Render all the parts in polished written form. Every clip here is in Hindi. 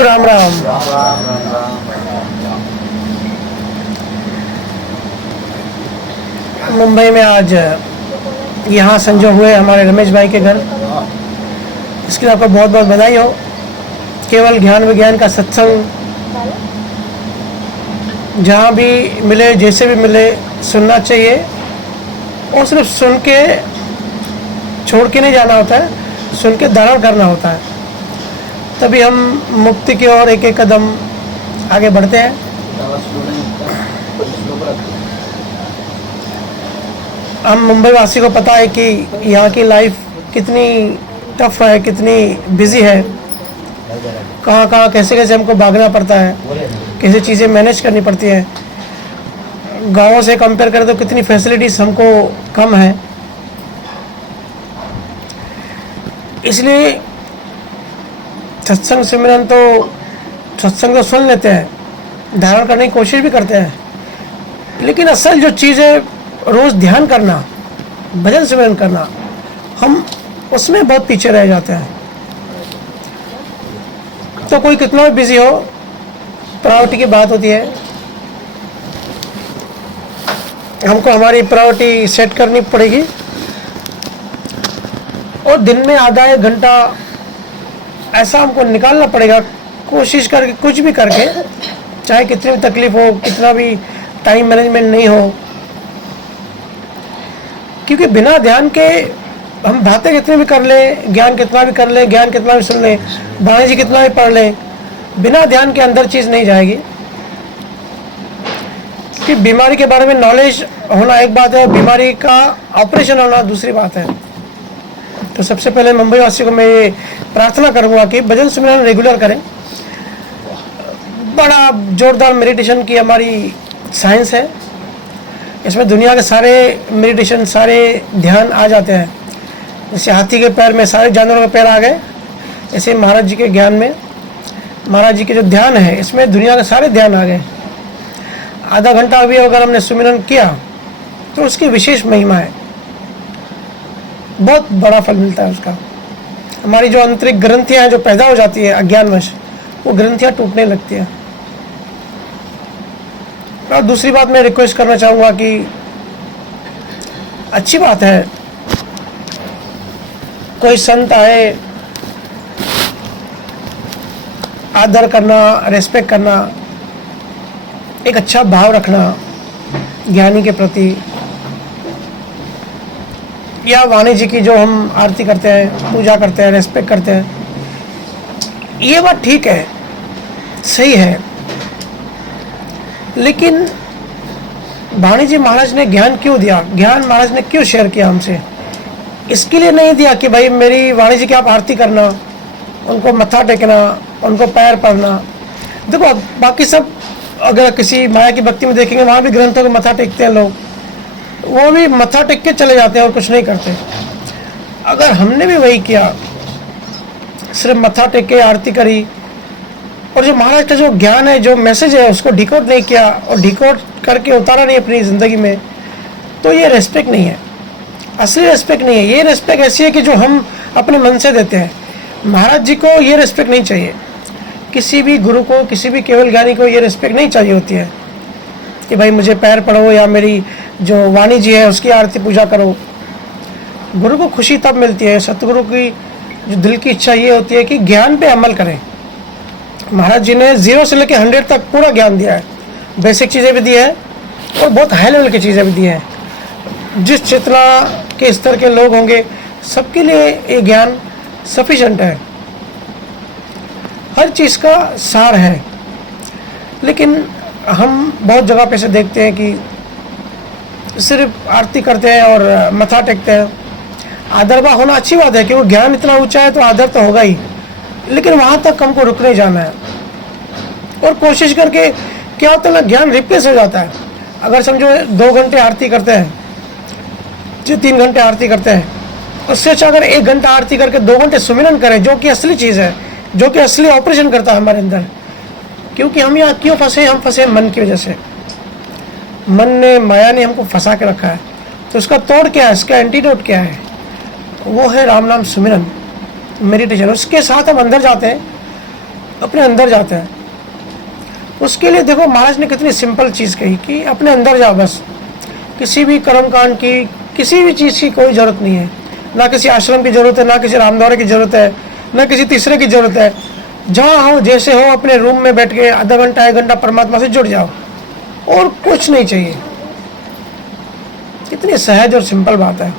राम राम। मुंबई में आज यहाँ संजो हुए हमारे रमेश भाई के घर, इसके लिए आपको बहुत बहुत बधाई हो। केवल ज्ञान विज्ञान का सत्संग जहाँ भी मिले, जैसे भी मिले, सुनना चाहिए और सिर्फ सुन के छोड़ के नहीं जाना होता है, सुन के धारण करना होता है। तभी हम मुक्ति की ओर एक एक कदम आगे बढ़ते हैं। हम मुंबई वासी को पता है कि यहाँ की लाइफ कितनी टफ है, कितनी बिजी है, कहाँ कहाँ कैसे कैसे हमको भागना पड़ता है, कैसे चीज़ें मैनेज करनी पड़ती हैं। गाँवों से कंपेयर करें तो कितनी फैसिलिटीज़ हमको कम है। इसलिए सत्संग सिमरन तो सत्संग तो सुन लेते हैं, धारण करने की कोशिश भी करते हैं, लेकिन असल जो चीज़ है रोज़ ध्यान करना, भजन सिमरन करना, हम उसमें बहुत पीछे रह जाते हैं। तो कोई कितना भी बिजी हो, प्रायोरिटी की बात होती है। हमको हमारी प्रायोरिटी सेट करनी पड़ेगी और दिन में आधा एक घंटा ऐसा हमको निकालना पड़ेगा, कोशिश करके, कुछ भी करके, चाहे कितनी भी तकलीफ हो, कितना भी टाइम मैनेजमेंट नहीं हो, क्योंकि बिना ध्यान के हम बातें कितनी भी कर लें, ज्ञान कितना भी कर लें, ज्ञान कितना भी सुन लें, वाणी जी कितना भी पढ़ लें, बिना ध्यान के अंदर चीज़ नहीं जाएगी। कि बीमारी के बारे में नॉलेज होना एक बात है, बीमारी का ऑपरेशन होना दूसरी बात है। तो सबसे पहले मुंबई वासी को मैं ये प्रार्थना करूंगा कि भजन सिमरन रेगुलर करें। बड़ा जोरदार मेडिटेशन की हमारी साइंस है, इसमें दुनिया के सारे मेडिटेशन, सारे ध्यान आ जाते हैं। जैसे हाथी के पैर में सारे जानवरों के पैर आ गए, ऐसे महाराज जी के ज्ञान में, महाराज जी के जो ध्यान है, इसमें दुनिया के सारे ध्यान आ गए। आधा घंटा भी अगर हमने सुमिरन किया तो उसकी विशेष महिमा है, बहुत बड़ा फल मिलता है उसका। हमारी जो आंतरिक ग्रंथियां जो पैदा हो जाती है अज्ञानवश, वो ग्रंथियां टूटने लगती हैं। और दूसरी बात मैं रिक्वेस्ट करना चाहूँगा कि अच्छी बात है कोई संत आए, आदर करना, रेस्पेक्ट करना, एक अच्छा भाव रखना ज्ञानी के प्रति, या वाणी जी की जो हम आरती करते हैं, पूजा करते हैं, रेस्पेक्ट करते हैं, ये बात ठीक है, सही है। लेकिन वाणी जी महाराज ने ज्ञान क्यों दिया, ज्ञान महाराज ने क्यों शेयर किया हमसे? इसके लिए नहीं दिया कि भाई मेरी वाणी जी की आप आरती करना, उनको मत्था टेकना, उनको पैर पड़ना। देखो बाकी सब अगर किसी माया की भक्ति में देखेंगे, वहाँ भी ग्रंथों को मत्था टेकते हैं लोग, वो भी मत्था टेक के चले जाते हैं और कुछ नहीं करते। अगर हमने भी वही किया, सिर्फ मत्था टेक के आरती करी और जो महाराज का जो ज्ञान है, जो मैसेज है, उसको डिकोड नहीं किया और डिकोड करके उतारा नहीं अपनी ज़िंदगी में, तो ये रेस्पेक्ट नहीं है, असली रेस्पेक्ट नहीं है। ये रेस्पेक्ट ऐसी है कि जो हम अपने मन से देते हैं। महाराज जी को ये रेस्पेक्ट नहीं चाहिए, किसी भी गुरु को, किसी भी केवल ज्ञानी को ये रिस्पेक्ट नहीं चाहिए होती है कि भाई मुझे पैर पढ़ो या मेरी जो वाणी जी है उसकी आरती पूजा करो। गुरु को खुशी तब मिलती है, सतगुरु की जो दिल की इच्छा ये होती है कि ज्ञान पे अमल करें। महाराज जी ने 0 से लेकर 100 तक पूरा ज्ञान दिया है, बेसिक चीज़ें भी दी है और बहुत हाई लेवल की चीज़ें भी दी हैं। जिस चेतना के स्तर के लोग होंगे सबके लिए ये ज्ञान सफिशेंट है, हर चीज़ का सार है। लेकिन हम बहुत जगह पे से देखते हैं कि सिर्फ आरती करते हैं और मत्था टेकते हैं। आदर भाव होना अच्छी बात है कि वो ज्ञान इतना ऊंचा है तो आदर तो होगा ही, लेकिन वहाँ तक हमको रुकने जाना है। और कोशिश करके क्या होता है ना, ज्ञान रिप्लेस हो जाता है। अगर समझो 2 घंटे आरती करते हैं, जो 3 घंटे आरती करते हैं, उससे अच्छा अगर 1 घंटा आरती करके 2 घंटे सुमिरन करें, जो कि असली चीज़ है, जो कि असली ऑपरेशन करता है हमारे अंदर। क्योंकि हम यहाँ क्यों फंसे? हम फंसे मन की वजह से। मन ने, माया ने हमको फंसा के रखा है। तो उसका तोड़ क्या है, इसका एंटीडोट क्या है? वो है राम नाम सुमिरन, मेडिटेशन। उसके साथ हम अंदर जाते हैं अपने अंदर जाते हैं। उसके लिए देखो महाराज ने कितनी सिंपल चीज़ कही कि अपने अंदर जाओ बस। किसी भी कर्मकांड की, किसी भी चीज़ की कोई ज़रूरत नहीं है। ना किसी आश्रम की ज़रूरत है, ना किसी रामद्वारे की ज़रूरत है, ना किसी तीसरे की ज़रूरत है। जहाँ हो जैसे हो अपने रूम में बैठ के आधा घंटा 1 घंटा परमात्मा से जुड़ जाओ, और कुछ नहीं चाहिए। कितनी सहज और सिंपल बात है।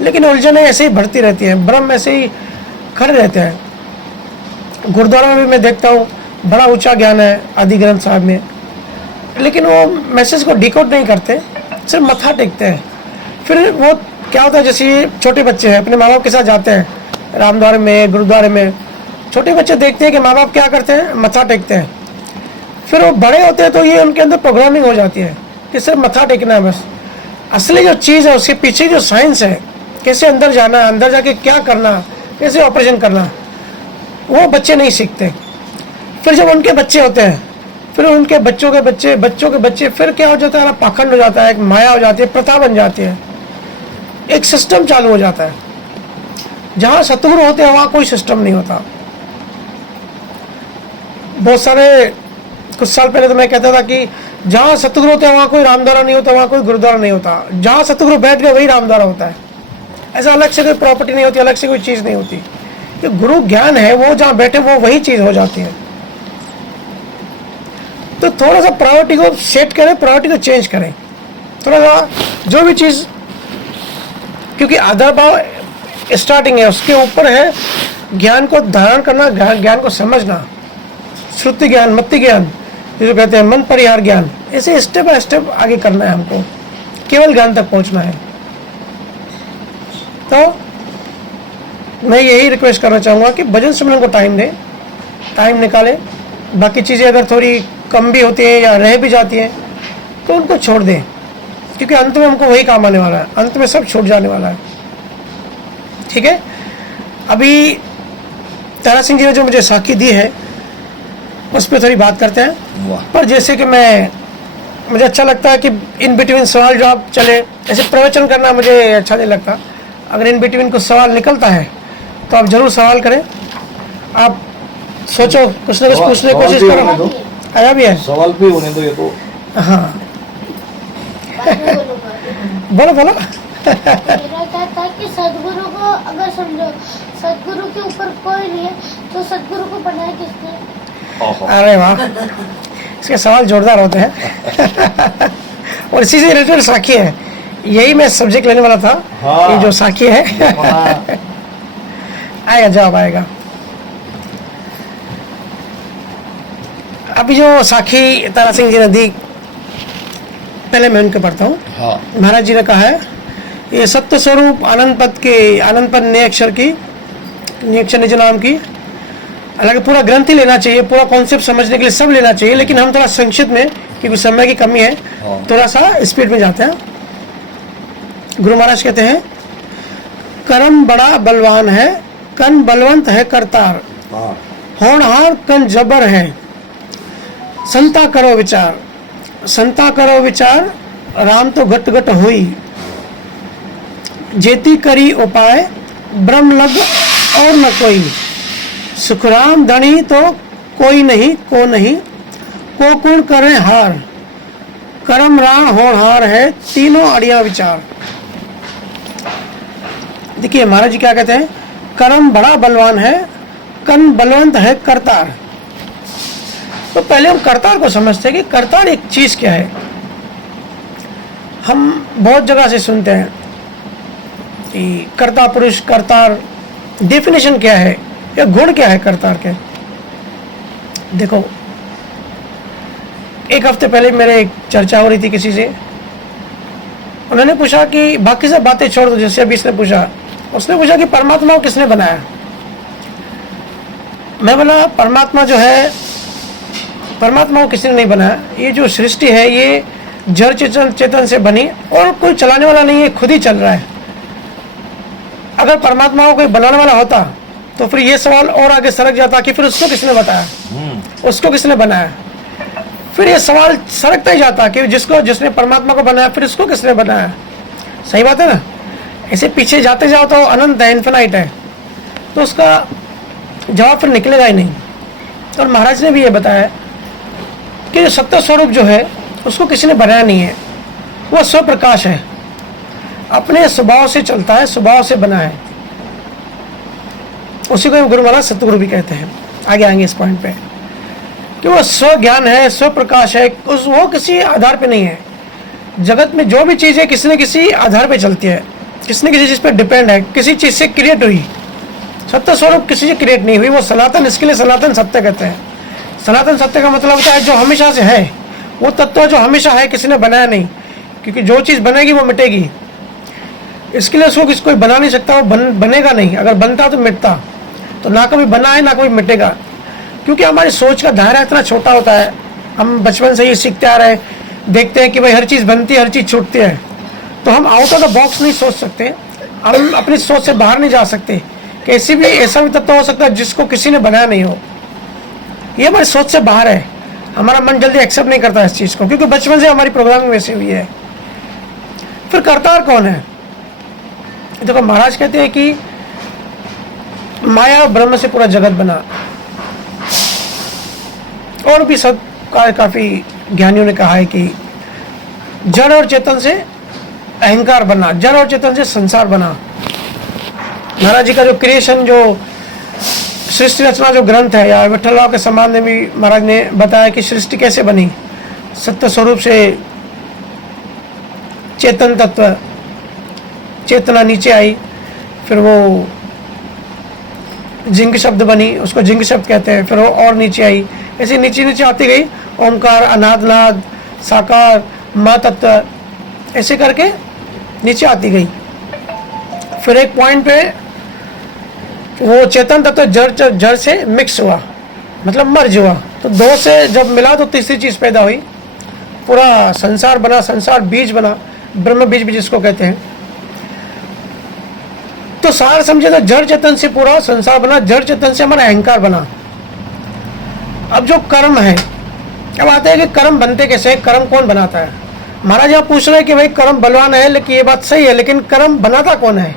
लेकिन उलझने ऐसे ही बढ़ती रहती हैं, भ्रम ऐसे ही खड़े रहते हैं। गुरुद्वारा में भी मैं देखता हूँ बड़ा ऊंचा ज्ञान है आदि ग्रंथ साहब में, लेकिन वो मैसेज को डिकोड नहीं करते, सिर्फ मत्था टेकते हैं। फिर वो क्या होता है, जैसे छोटे बच्चे हैं अपने माँ बाप के साथ जाते हैं रामद्वारे में, गुरुद्वारे में, छोटे बच्चे देखते हैं कि माँ बाप क्या करते हैं, मत्था टेकते हैं। फिर वो बड़े होते हैं तो ये उनके अंदर प्रोग्रामिंग हो जाती है कि सिर्फ मत्था टेकना है बस। असली जो चीज़ है उसके पीछे जो साइंस है, कैसे अंदर जाना है, अंदर जाके क्या करना, कैसे ऑपरेशन करना, वो बच्चे नहीं सीखते। फिर जब उनके बच्चे होते हैं, फिर उनके बच्चों के बच्चे, बच्चों के बच्चे, फिर क्या हो जाता है, पाखंड हो जाता है, एक माया हो जाती है, प्रथा बन जाती है, एक सिस्टम चालू हो जाता है। जहाँ सतगुरु होते हैं वहाँ कोई सिस्टम नहीं होता। बहुत सारे कुछ साल पहले तो मैं कहता था कि जहाँ सतगुरु होते हैं वहाँ कोई रामद्वारा नहीं होता, वहाँ कोई गुरुद्वारा नहीं होता। जहाँ सतगुरु बैठ गए वही रामद्वारा होता है। ऐसा अलग से कोई प्रॉपर्टी नहीं होती, अलग से कोई चीज़ नहीं होती। जो गुरु ज्ञान है वो जहाँ बैठे वो वही चीज़ हो जाती है। तो थोड़ा सा प्रायोरिटी को सेट करें, प्रायोरिटी को चेंज करें थोड़ा सा। जो भी चीज़, क्योंकि आधार भाव स्टार्टिंग है, उसके ऊपर है ज्ञान को धारण करना, ज्ञान को समझना, श्रुति ज्ञान, मति ज्ञान जिसे कहते हैं, मन परिहार ज्ञान। ऐसे स्टेप बाय स्टेप आगे करना है हमको, केवल ज्ञान तक पहुंचना है। तो मैं यही रिक्वेस्ट करना चाहूँगा कि भजन सिमरन को टाइम दें, टाइम निकालें। बाकी चीज़ें अगर थोड़ी कम भी होती हैं या रह भी जाती हैं तो उनको छोड़ दें, क्योंकि अंत में हमको वही काम आने वाला है, अंत में सब छूट जाने वाला है। ठीक है, अभी तारा सिंह जी ने जो मुझे साखी दी है उस पर थोड़ी बात करते हैं। पर जैसे कि मुझे अच्छा लगता है कि इन बिटवीन सवाल जवाब चले, ऐसे प्रवचन करना मुझे अच्छा नहीं लगता। अगर इन बिटवीन कुछ सवाल निकलता है तो आप जरूर सवाल करें। आप सोचो, कुछ ना कुछ पूछने की कोशिश करो। आया भी है सवाल भी होने दो, ये तो हाँ बोलो बोलो। मेरा क्या था कि सदगुरु को अगर समझो सदगुरु के ऊपर कोई नहीं है तो सदगुरु को बनाया किसने? अरे वाह, इसके सवाल जोरदार होते हैं। और इसी से रिलेटेड साखी है, यही मैं सब्जेक्ट लेने वाला था। हाँ। ये जो साखी है आएगा, जवाब आएगा। अभी जो साखी तारा सिंह जी ने दी, पहले मैं उनके पढ़ता हूँ। हाँ। महाराज जी ने कहा है, ये सत्य स्वरूप आनंद पद के, आनंद पद नियक्षर की, नियक्षर निज नाम की, हालांकि पूरा ग्रंथ ही लेना चाहिए, पूरा कॉन्सेप्ट समझने के लिए सब लेना चाहिए, लेकिन हम थोड़ा संक्षिप्त में, क्योंकि समय की कमी है, थोड़ा सा स्पीड में जाते हैं। गुरु महाराज कहते हैं, कर्म बड़ा बलवान है, कन बलवंत है करतार, होनहार कन जबर है, संता करो विचार, संता करो विचार, राम तो घट घट हुई, जेती करी उपाय, ब्रह्म लग और न कोई, सुखराम धनी तो कोई नहीं को नहीं, को कुण करे हार, करम राण होनहार है, तीनों अड़िया विचार। देखिए महाराज जी क्या कहते हैं, कर्म बड़ा बलवान है, कन बलवंत है करतार। तो पहले हम करतार को समझते हैं कि करतार एक चीज क्या है। हम बहुत जगह से सुनते हैं कि कर्ता पुरुष, करतार, डेफिनेशन क्या है या गुण क्या है करतार के। देखो, एक हफ्ते पहले मेरे एक चर्चा हो रही थी किसी से, उन्होंने पूछा कि बाकी सब बातें छोड़ दो, जैसे अभी इसने पूछा, उसने पूछा कि परमात्मा को किसने बनाया। मैं बोला परमात्मा जो है, परमात्मा को किसी ने नहीं बनाया, ये जो सृष्टि है ये जड़ चेतन से बनी और कोई चलाने वाला नहीं है, खुद ही चल रहा है। अगर परमात्मा को कोई बनाने वाला होता तो फिर ये सवाल और आगे सरक जाता कि फिर उसको किसने बताया, उसको किसने बनाया। फिर ये सवाल सरकता ही जाता कि जिसने परमात्मा को बनाया फिर उसको किसने बनाया। सही बात है ना। ऐसे पीछे जाते जाओ तो अनंत है, इन्फिनाइट है, तो उसका जवाब फिर निकलेगा ही नहीं। और महाराज ने भी ये बताया कि जो सत्य स्वरूप जो है उसको किसी ने बनाया नहीं है, वह स्वप्रकाश है, अपने स्वभाव से चलता है, स्वभाव से बना है। उसी को गुरु महाराज सतगुरु भी कहते हैं। आगे आएंगे इस पॉइंट पे कि वो स्व ज्ञान है, स्व प्रकाश है, वो किसी आधार पे नहीं है। जगत में जो भी चीज़ है किसी न किसी आधार पे चलती है, किसी न किसी चीज़ पे डिपेंड है, किसी चीज़ से क्रिएट हुई। सत्य स्वरूप किसी से क्रिएट नहीं हुई, वो सनातन, इसके लिए सनातन सत्य कहते हैं। सनातन सत्य का मतलब होता है जो हमेशा से है, वो तत्व जो हमेशा है, किसी ने बनाया नहीं, क्योंकि जो चीज़ बनेगी वो मिटेगी। इसके लिए उसको किसी कोई बना नहीं सकता, वो बनेगा नहीं। अगर बनता तो मिटता, तो ना कभी बना है ना कभी मिटेगा, क्योंकि हमारी सोच का दायरा इतना छोटा होता है। हम बचपन से ही सीखते आ रहे हैं, देखते हैं कि भाई हर चीज़ बनती है, हर चीज़ छूटती है, तो हम आउट ऑफ द बॉक्स नहीं सोच सकते, हम अपनी सोच से बाहर नहीं जा सकते। कैसी भी ऐसा भी तत्व हो सकता है जिसको किसी ने बनाया नहीं हो, ये हमारी सोच से बाहर है। हमारा मन जल्दी एक्सेप्ट नहीं करता इस चीज़ को, क्योंकि बचपन से हमारी प्रोग्रामिंग वैसी हुई है। फिर करतार कौन है? देखो महाराज कहते हैं कि माया और ब्रह्म से पूरा जगत बना। और भी सब काफी ज्ञानियों ने कहा है कि जड़ और चेतन से अहंकार बना, जड़ और चेतन से संसार बना। महाराज जी का जो क्रिएशन, जो सृष्टि रचना जो ग्रंथ है, या विठ्ठलराव के सम्मान में भी महाराज ने बताया कि सृष्टि कैसे बनी। सत्य स्वरूप से चेतन तत्व, चेतना नीचे आई, फिर वो जिंग शब्द बनी, उसको जिंग शब्द कहते हैं। फिर वो और नीचे आई, ऐसे नीचे नीचे आती गई। ओमकार, अनादनाद, साकार, माँ तत्व, ऐसे करके नीचे आती गई। फिर एक पॉइंट पे वो चेतन तत्व जड़ से मिक्स हुआ, मतलब मर्ज हुआ। तो दो से जब मिला तो तीसरी चीज पैदा हुई, पूरा संसार बना। संसार बीज बना, ब्रह्म बीज भी जिसको कहते हैं। तो सार समझे तो जड़ चेतन से पूरा संसार बना, जड़ चेतन से हमारा अहंकार बना। अब जो कर्म है, अब आते हैं कि कर्म बनते कैसे, कर्म कौन बनाता है। महाराज यहाँ पूछ रहे हैं कि भाई कर्म बलवान है, लेकिन ये बात सही है, लेकिन कर्म बनाता कौन है?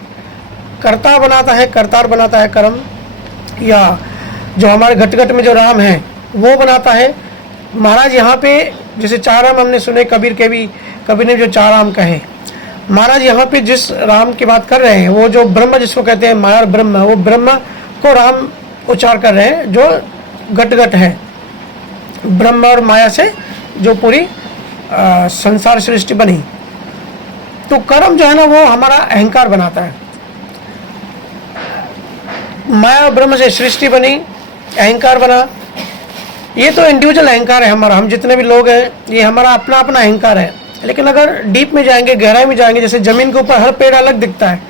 कर्ता बनाता है, करतार बनाता है कर्म, या जो हमारे घट में जो राम है वो बनाता है। महाराज यहाँ पे जैसे चार राम हमने सुने, कबीर के भी, कबीर ने जो चार राम कहे, महाराज यहाँ पे जिस राम की बात कर रहे हैं, वो जो ब्रह्म जिसको कहते हैं, माया और ब्रह्म, वो ब्रह्म को राम उच्चार कर रहे हैं, जो घट है। ब्रह्म और माया से जो पूरी संसार सृष्टि बनी। तो कर्म जो है ना, वो हमारा अहंकार बनाता है। माया और ब्रह्म से सृष्टि बनी, अहंकार बना। ये तो इंडिविजुअल अहंकार है हमारा, हम जितने भी लोग हैं, ये हमारा अपना अपना अहंकार है। लेकिन अगर डीप में जाएंगे, गहराई में जाएंगे, जैसे जमीन के ऊपर हर पेड़ अलग दिखता है,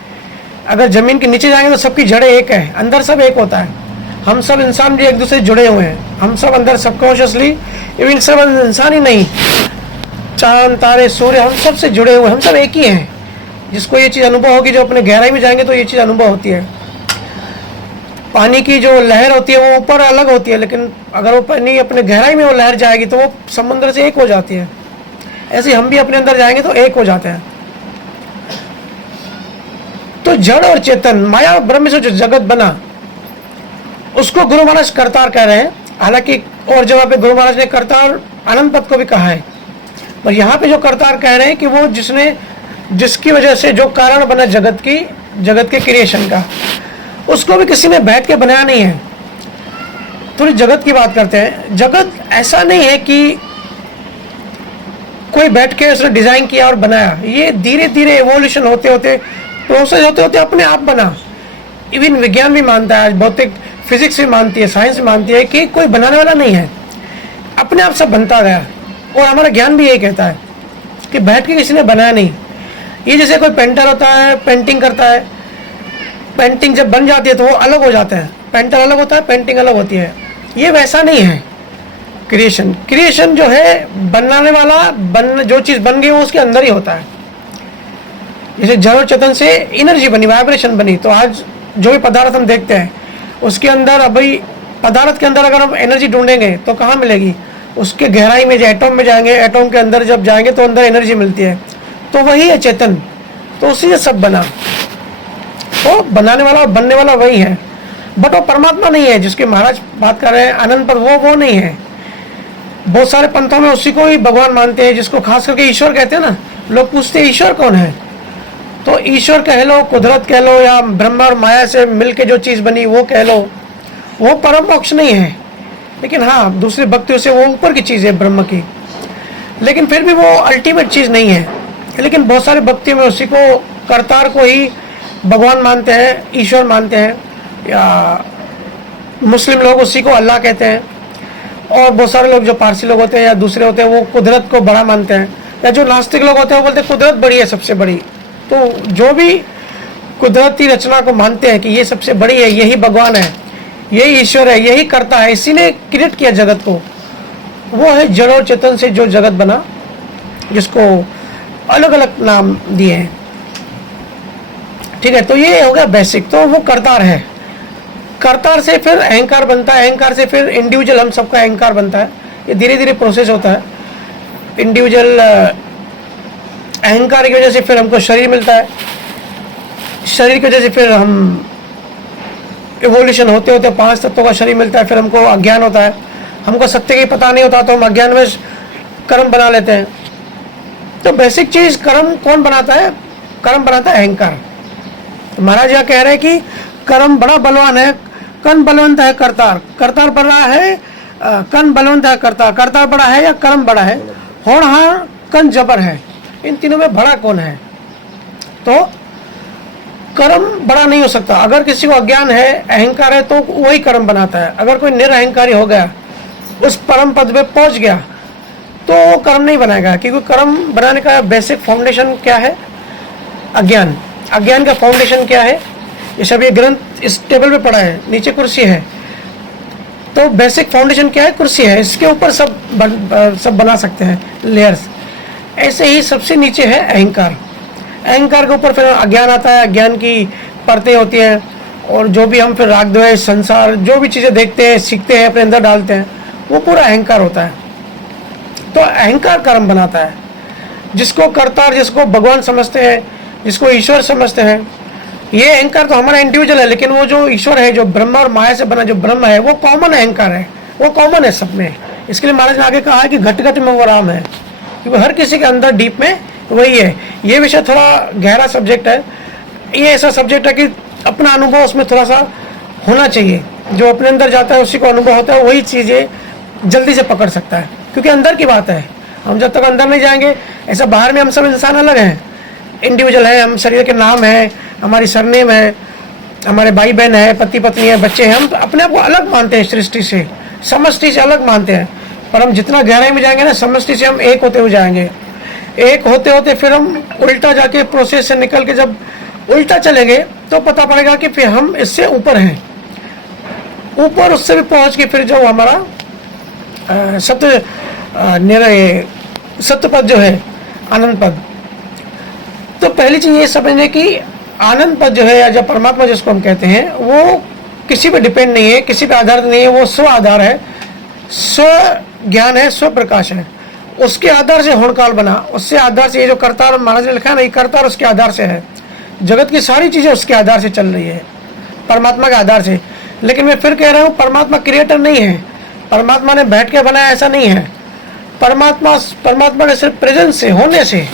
अगर जमीन के नीचे जाएंगे तो सबकी जड़ें एक है, अंदर सब एक होता है। हम सब इंसान भी एक दूसरे से जुड़े हुए हैं, हम सब अंदर सबकॉन्शियसली, इवन सब इंसान ही नहीं, चांद, तारे, सूर्य, हम सब से जुड़े हुए, हम सब एक ही हैं। जिसको ये चीज़ अनुभव होगी, जो अपने गहराई में जाएंगे तो ये चीज़ अनुभव होती है। पानी की जो लहर होती है वो ऊपर अलग होती है, लेकिन अगर वो पानी अपने गहराई में वो लहर जाएगी तो वो समुद्र से एक हो जाती है। ऐसे हम भी अपने अंदर जाएंगे तो एक हो जाते हैं। तो जड़ और चेतन, माया और ब्रह्म से जो जगत बना, उसको गुरु महाराज करतार कह रहे हैं। हालांकि और जगह पे गुरु महाराज ने करतार आनंद पद को भी कहा है, पर यहाँ पे जो करतार कह रहे हैं कि वो जिसकी वजह से जो कारण बना जगत के क्रिएशन का, उसको भी किसी ने बैठ के बनाया नहीं है। थोड़ी जगत की बात करते हैं। जगत ऐसा नहीं है कि कोई बैठ के उसने डिजाइन किया और बनाया, ये धीरे धीरे एवोल्यूशन होते होते, प्रोसेस होते होते अपने आप बना। इवन विज्ञान भी मानता है, आज भौतिक फिजिक्स भी मानती है, साइंस भी मानती है कि कोई बनाने वाला नहीं है, अपने आप सब बनता गया। और हमारा ज्ञान भी यही कहता है कि बैठ के किसी ने बनाया नहीं। ये जैसे कोई पेंटर होता है, पेंटिंग करता है, पेंटिंग जब बन जाती है तो वो अलग हो जाता है, पेंटर अलग होता है, पेंटिंग अलग होती है। ये वैसा नहीं है क्रिएशन जो है, बनाने वाला जो चीज़ बन गई वो उसके अंदर ही होता है। जैसे जड़ और चेतन से एनर्जी बनी, वाइब्रेशन बनी। तो आज जो भी पदार्थ हम देखते हैं उसके अंदर, अभी पदार्थ के अंदर अगर हम एनर्जी ढूंढेंगे तो कहाँ मिलेगी? उसके गहराई में, जो एटॉम में जाएंगे, एटॉम के अंदर जब जाएंगे तो अंदर एनर्जी मिलती है। तो वही है चेतन, तो उसी से सब बना। तो बनाने वाला और बनने वाला वही है। बट वो परमात्मा नहीं है जिसके महाराज बात कर रहे हैं आनंद पद, वो नहीं है। बहुत सारे पंथों में उसी को ही भगवान मानते हैं, जिसको खास करके ईश्वर कहते हैं ना। लोग पूछते हैं ईश्वर कौन है, तो ईश्वर कह लो, कुदरत कह लो, या ब्रह्मा और माया से मिलके जो चीज़ बनी वो कह लो, वो परम मोक्ष नहीं है। लेकिन हाँ, दूसरी भक्तियों से वो ऊपर की चीज़ है ब्रह्म की, लेकिन फिर भी वो अल्टीमेट चीज़ नहीं है। लेकिन बहुत सारे भक्तियों में उसी को, करतार को ही भगवान मानते हैं, ईश्वर मानते हैं, या मुस्लिम लोग उसी को अल्लाह कहते हैं, और बहुत सारे लोग जो पारसी लोग होते हैं या दूसरे होते हैं वो कुदरत को बड़ा मानते हैं, या जो नास्तिक लोग होते हैं वो बोलते हैं कुदरत बड़ी है, सबसे बड़ी। तो जो भी कुदरती रचना को मानते हैं कि ये सबसे बड़ी है, यही भगवान है, यही ईश्वर है, यही करता है, इसी ने क्रिएट किया जगत को, वो है जड़ और चेतन से जो जगत बना, जिसको अलग अलग नाम दिए हैं। ठीक है, तो ये हो गया बेसिक। तो वो करतार है। करतार से फिर अहंकार बनता है, अहंकार से फिर इंडिविजुअल, हम सबका अहंकार बनता है। ये धीरे धीरे प्रोसेस होता है। इंडिविजुअल अहंकार की वजह से फिर हमको शरीर मिलता है, शरीर की वजह से फिर हम इवोल्यूशन होते होते 5 तत्वों का शरीर मिलता है। फिर हमको अज्ञान होता है, हमको सत्य की पता नहीं होता, तो हम अज्ञान में कर्म बना लेते हैं। तो बेसिक चीज कर्म कौन बनाता है? कर्म बनाता है अहंकार। तो महाराज यह कह रहे हैं कि कर्म बड़ा बलवान है, कन बलवंत है करतार, करतार बड़ा है, कन बलवंत है करतार, करतार बड़ा है या कर्म बड़ा है? होनहार कन जबर है। इन तीनों में बड़ा कौन है? तो कर्म बड़ा नहीं हो सकता। अगर किसी को अज्ञान है, अहंकार है, तो वही कर्म बनाता है। अगर कोई निरअहकारी हो गया, उस परम पद पे पहुंच गया, तो वो कर्म नहीं बनाएगा, क्योंकि कर्म बनाने का बेसिक फाउंडेशन क्या है? अज्ञान। अज्ञान का फाउंडेशन क्या है? ये सब ये ग्रंथ इस टेबल पे पड़ा है, नीचे कुर्सी है, तो बेसिक फाउंडेशन क्या है? कुर्सी है। इसके ऊपर सब बना सकते हैं लेयर्स। ऐसे ही सबसे नीचे है अहंकार। अहंकार के ऊपर फिर अज्ञान आता है, अज्ञान की परतें होती हैं, और जो भी हम फिर राग द्वेष संसार जो भी चीज़ें देखते हैं, सीखते हैं, अपने अंदर डालते हैं, वो पूरा अहंकार होता है। तो अहंकार कर्म बनाता है। जिसको करतार, जिसको भगवान समझते हैं, जिसको ईश्वर समझते हैं, ये अहंकार तो हमारा इंडिविजुअल है, लेकिन वो जो ईश्वर है, जो ब्रह्मा और माया से बना जो ब्रह्म है, वो कॉमन अहंकार है, वो कॉमन है सब में। इसके लिए महाराज ने आगे कहा है कि घट घट में वो राम है, क्योंकि हर किसी के अंदर डीप में वही है। ये विषय थोड़ा गहरा सब्जेक्ट है। ये ऐसा सब्जेक्ट है कि अपना अनुभव उसमें थोड़ा सा होना चाहिए। जो अपने अंदर जाता है, उसी को अनुभव होता है, वही चीज़ें जल्दी से पकड़ सकता है, क्योंकि अंदर की बात है। हम जब तक अंदर नहीं जाएंगे, ऐसा बाहर में हम सब इंसान अलग हैं, इंडिविजुअल है, हम शरीर के नाम है, हमारी सरनेम है, हमारे भाई बहन है, पति पत्नी है, बच्चे हैं, हम अपने आप को अलग मानते हैं, सृष्टि से, समष्टि से अलग मानते हैं। पर हम जितना गहराई में जाएंगे ना, समष्टि से हम एक होते हुए जाएंगे। एक होते होते फिर हम उल्टा जाके प्रोसेस से निकल के जब उल्टा चलेंगे, तो पता पड़ेगा कि फिर हम इससे ऊपर हैं, ऊपर उससे भी पहुंच के फिर जो हमारा सत्य पद जो है, आनंद पद। तो पहली चीज ये समझने की आनंद पद जो है, या जब परमात्मा जिसको हम कहते हैं, वो किसी पे डिपेंड नहीं है, किसी पे आधारित नहीं है, वो स्व आधार है, स्व ज्ञान है, स्व प्रकाश है। उसके आधार से होनकाल बना, उससे आधार से ये जो करतार महाराज ने लिखा है ना, ये करतार उसके आधार से है। जगत की सारी चीजें उसके आधार से चल रही है, परमात्मा के आधार से। लेकिन मैं फिर कह रहा हूँ, परमात्मा क्रिएटर नहीं है, परमात्मा ने बैठ के बनाया, ऐसा नहीं है। परमात्मा ने सिर्फ प्रेजेंस से, होने से,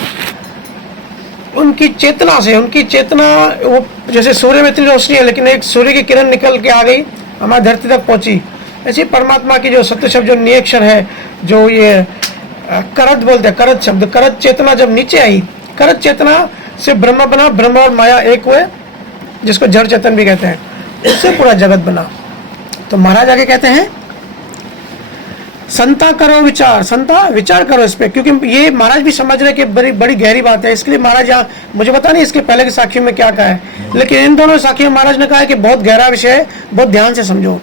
उनकी चेतना से, उनकी चेतना, वो जैसे सूर्य में इतनी रोशनी है, लेकिन एक सूर्य की किरण निकल के आ गई, हमारी धरती तक पहुंची। ऐसे परमात्मा की जो सत्य शब्द, जो नियक्षर है, जो ये करत बोलते हैं, करत शब्द, करत चेतना जब नीचे आई, करत चेतना से ब्रह्म बना, ब्रह्म और माया एक हुए, जिसको जड़ चेतन भी कहते हैं, उससे पूरा जगत बना। तो महाराज आगे कहते हैं, संता करो विचार, संता विचार करो इस पे, क्योंकि ये महाराज भी समझ रहे कि बड़ी बड़ी गहरी बात है। इसके लिए महाराज यहाँ, मुझे पता नहीं इसके पहले के साखियों में क्या कहा है, लेकिन इन दोनों साखियों में महाराज ने कहा है कि बहुत गहरा विषय है, बहुत ध्यान से समझो।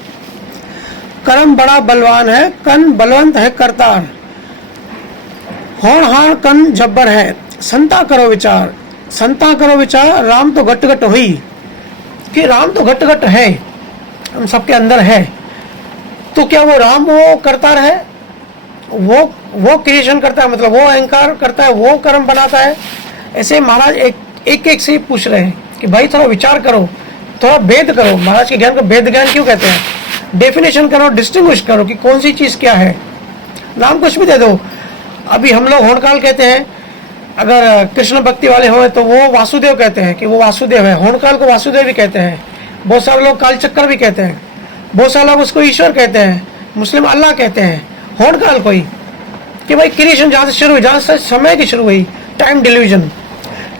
कर्म बड़ा बलवान है, कन बलवंत है करतार, होनहार कन जब्बर है, संता करो विचार, संता करो विचार, राम तो घट घट हुई, कि राम तो घट घट है, हम सबके अंदर है। तो क्या वो राम वो करतार है? वो क्रिएशन करता है, मतलब वो अहंकार करता है, वो कर्म बनाता है? ऐसे महाराज एक एक से पूछ रहे हैं कि भाई थोड़ा विचार करो, थोड़ा भेद करो, महाराज के ज्ञान को भेद ज्ञान क्यों कहते हैं, डेफिनेशन करो, डिस्टिंग्विश करो कि कौन सी चीज़ क्या है। नाम कुछ भी दे दो। अभी हम लोग होनकाल कहते हैं, अगर कृष्ण भक्ति वाले हो तो वो वासुदेव कहते हैं कि वो वासुदेव है, होनकाल को वासुदेव भी कहते हैं। बहुत सारे लोग कालचक्र भी कहते हैं, बहुत सारे लोग उसको ईश्वर कहते हैं, मुस्लिम अल्लाह कहते हैं होनकाल को ही, कि भाई क्रिएशन जहाँ से शुरू हुई, जहाँ से समय की शुरू हुई, टाइम डिल्यूजन।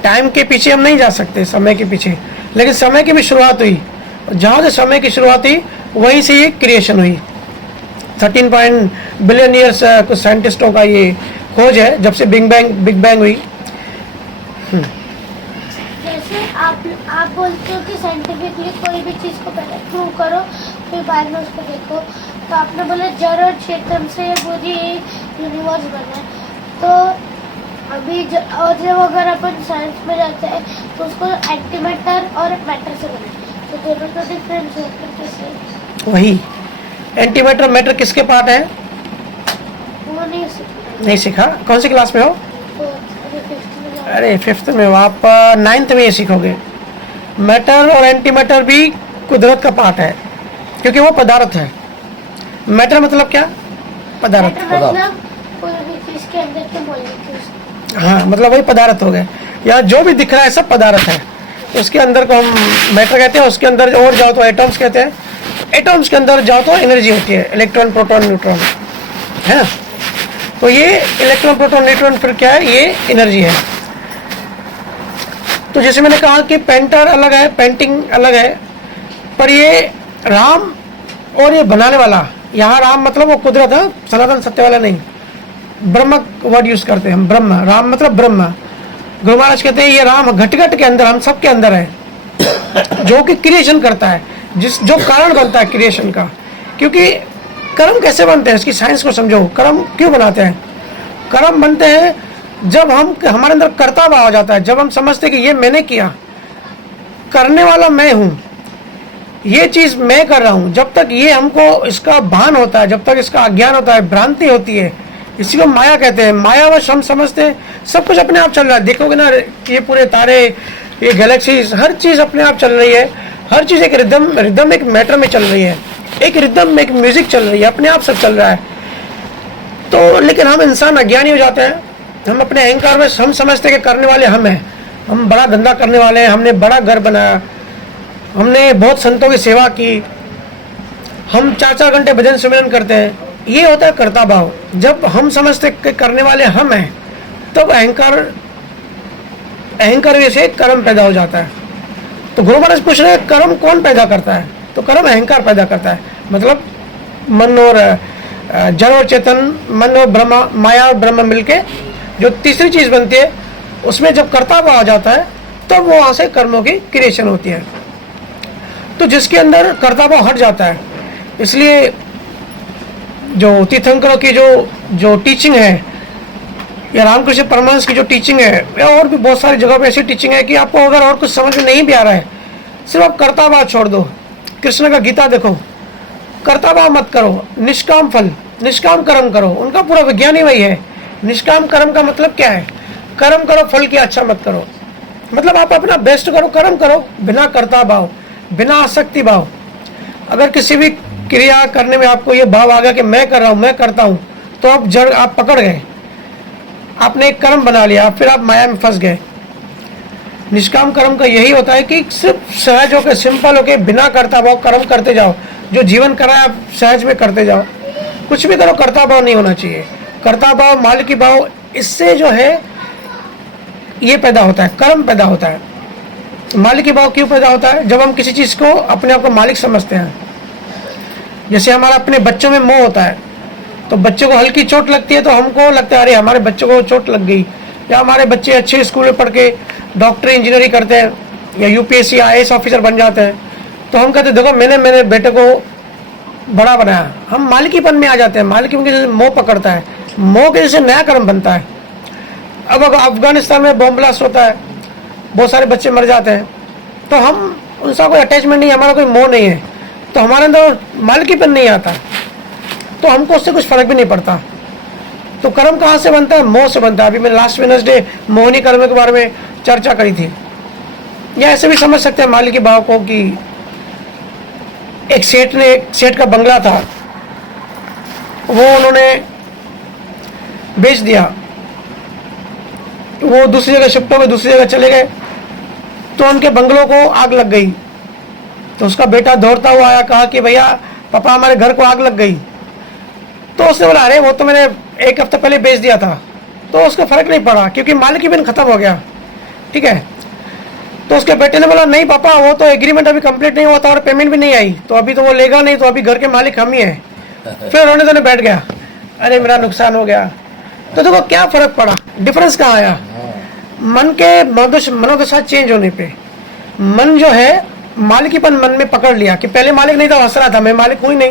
टाइम के पीछे हम नहीं जा सकते, समय के पीछे, लेकिन समय की भी शुरुआत हुई, जहाँ से समय की शुरुआत हुई वहीं से ये क्रिएशन हुई। 13 बिलियन ईयर्स कुछ साइंटिस्टों का ये खोज है, जब से बिग बैंग हुई। जैसे आप बोलते हो कि साइंटिफिकली कोई भी चीज़ को पहले प्रूव करो फिर बाद में उसको देखो, तो आपने बोला जड़ और चेतन से पूरी यूनिवर्स बना है। तो अभी और जब अगर अपन साइंस में जाते हैं तो उसको एंटी मैटर और मैटर से बना है, तो दोनों का डिफरेंस है कैसे? वही एंटी मैटर मैटर किसके पार्ट है, वो नहीं सीखा। कौन सी क्लास में हो? तो अभी 5th में जाओ। अरे 5th में हो आप, 9th में ये सीखोगे। मैटर और एंटी मैटर भी कुदरत का पार्ट है, क्योंकि वो पदार्थ है। मैटर मतलब क्या, पदार्थ। मैटर मतलब कोई भी चीज़ के अंदर के मॉलिक्यूल्स। हाँ, मतलब वही पदार्थ हो गए। यहाँ जो भी दिख रहा है सब पदार्थ है, उसके अंदर को हम मैटर कहते हैं, उसके अंदर और जाओ तो एटम्स कहते हैं, एटम्स के अंदर जाओ तो एनर्जी होती है, इलेक्ट्रॉन प्रोटॉन न्यूट्रॉन, है ना। तो ये इलेक्ट्रॉन प्रोटॉन न्यूट्रॉन फिर क्या है, ये एनर्जी है। तो जैसे मैंने कहा कि पेंटर अलग है, पेंटिंग अलग है, पर ये राम और ये बनाने वाला, यहाँ राम मतलब वो कुदरत है, सनातन सत्य वाला नहीं। ब्रह्म वर्ड यूज करते हैं हम, ब्रह्म, राम मतलब ब्रह्म। गुरु महाराज कहते हैं ये राम घट घट के अंदर, हम सबके अंदर है, जो कि क्रिएशन करता है, जो कारण बनता है क्रिएशन का। क्योंकि कर्म कैसे बनते हैं, इसकी साइंस को समझो। कर्म क्यों बनाते हैं? कर्म बनते हैं जब हमारे अंदर कर्ता भाव आ जाता है, जब हम समझते हैं कि ये मैंने किया, करने वाला मैं हूँ, ये चीज मैं कर रहा हूँ। जब तक ये हमको इसका भान होता है, जब तक इसका अज्ञान होता है, भ्रांति होती है, इसी को माया कहते हैं। मायावश हम समझते हैं सब कुछ अपने आप चल रहा है। देखोगे ना, ये पूरे तारे, ये गैलेक्सीज, हर चीज अपने आप चल रही है, हर चीज एक रिदम एक मैटर में चल रही है, एक रिदम में एक म्यूजिक चल रही है, अपने आप सब चल रहा है। तो लेकिन हम इंसान अज्ञानी हो जाते हैं, हम अपने अहंकार में हम समझते हैं कि करने वाले हम हैं, हम बड़ा धंधा करने वाले हैं, हमने बड़ा घर बनाया, हमने बहुत संतों की सेवा की, हम 4-4 घंटे भजन सुमिरन करते हैं। ये होता है कर्ता भाव। जब हम समझते कि करने वाले हम हैं, तब अहंकार से कर्म पैदा हो जाता है। तो गुरु महाराज पूछ रहे हैं कर्म कौन पैदा करता है? तो कर्म अहंकार पैदा करता है। मतलब मन और जड़ और चेतन, मन और ब्रह्म, माया और ब्रह्म मिलके जो तीसरी चीज बनती है, उसमें जब कर्ता भाव आ जाता है तब वो वहां से कर्मों की क्रिएशन होती है। तो जिसके अंदर कर्ता भाव हट जाता है, इसलिए जो तीर्थंकरों की जो टीचिंग है, या रामकृष्ण परमहंस की जो टीचिंग है, या और भी बहुत सारी जगह पे ऐसी टीचिंग है कि आपको अगर और कुछ समझ में नहीं भी आ रहा है, सिर्फ आप कर्ता भाव छोड़ दो। कृष्ण का गीता देखो, कर्ता भाव मत करो, निष्काम फल, निष्काम कर्म करो। उनका पूरा विज्ञान ही वही है। निष्काम कर्म का मतलब क्या है? कर्म करो, फल की अच्छा मत करो। मतलब आप अपना बेस्ट करो, कर्म करो, बिना कर्ता भाव, बिना आसक्ति भाव। अगर किसी भी क्रिया करने में आपको ये भाव आ गया कि मैं कर रहा हूँ, मैं करता हूँ, तो आप पकड़ गए, आपने एक कर्म बना लिया, फिर आप माया में फंस गए। निष्काम कर्म का यही होता है कि सिर्फ सहज होकर, सिंपल होकर, बिना कर्ता भाव कर्म करते जाओ। जो जीवन करा है आप सहज में करते जाओ, कुछ भी करो, कर्ता भाव नहीं होना चाहिए। कर्ता भाव, मालिकी भाव, इससे जो है ये पैदा होता है, कर्म पैदा होता है। मालिकी भाव क्यों पैदा होता है? जब हम किसी चीज को अपने आप को मालिक समझते हैं। जैसे हमारा अपने बच्चों में मोह होता है, तो बच्चों को हल्की चोट लगती है तो हमको लगता है अरे हमारे बच्चों को चोट लग गई, या हमारे बच्चे अच्छे स्कूल में पढ़ के डॉक्टर इंजीनियरिंग करते हैं, या यूपीएससी IAS ऑफिसर बन जाते हैं, तो हम कहते देखो मैंने मेरे बेटे को बड़ा बनाया। हम मालिकीपन में आ जाते हैं, मालिकीपन के जैसे मोह पकड़ता है, मोह के जैसे नया कर्म बनता है। अब अफगानिस्तान में बॉम्ब ब्लास्ट होता है, बहुत सारे बच्चे मर जाते हैं, तो हम उनसा कोई अटैचमेंट नहीं, हमारा कोई मोह नहीं है, तो हमारे अंदर मालिकीपन नहीं आता, तो हमको उससे कुछ फर्क भी नहीं पड़ता। तो कर्म कहाँ से बनता है? मोह से बनता है। अभी मैंने लास्ट वेडनेसडे मोहनी कर्म के बारे में चर्चा करी थी। या ऐसे भी समझ सकते हैं मालिकी भाव को कि एक सेठ का बंगला था, वो उन्होंने बेच दिया। वो दूसरी जगह शिफ्ट हो गए, दूसरी जगह चले गए, तो उनके बंगलों को आग लग गई। तो उसका बेटा दौड़ता हुआ आया, कहा कि भैया पापा हमारे घर को आग लग गई। तो उसने बोला अरे वो तो मैंने 1 हफ्ता पहले बेच दिया था। तो उसको फर्क नहीं पड़ा क्योंकि मालिक बिन खत्म हो गया, ठीक है। तो उसके बेटे ने बोला नहीं पापा वो तो एग्रीमेंट अभी कंप्लीट नहीं हुआ था और पेमेंट भी नहीं आई, तो अभी तो वो लेगा नहीं, तो अभी घर के मालिक हम ही हैं। फिर रोने धोने बैठ गया, अरे मेरा नुकसान हो गया। तो देखो क्या फर्क पड़ा, डिफरेंस कहाँ आया? मन के मनोदशा चेंज होने पे मन जो है मालिकीपन मन में पकड़ लिया कि पहले मालिक नहीं था, हंस रहा था, मैं मालिक हुई नहीं,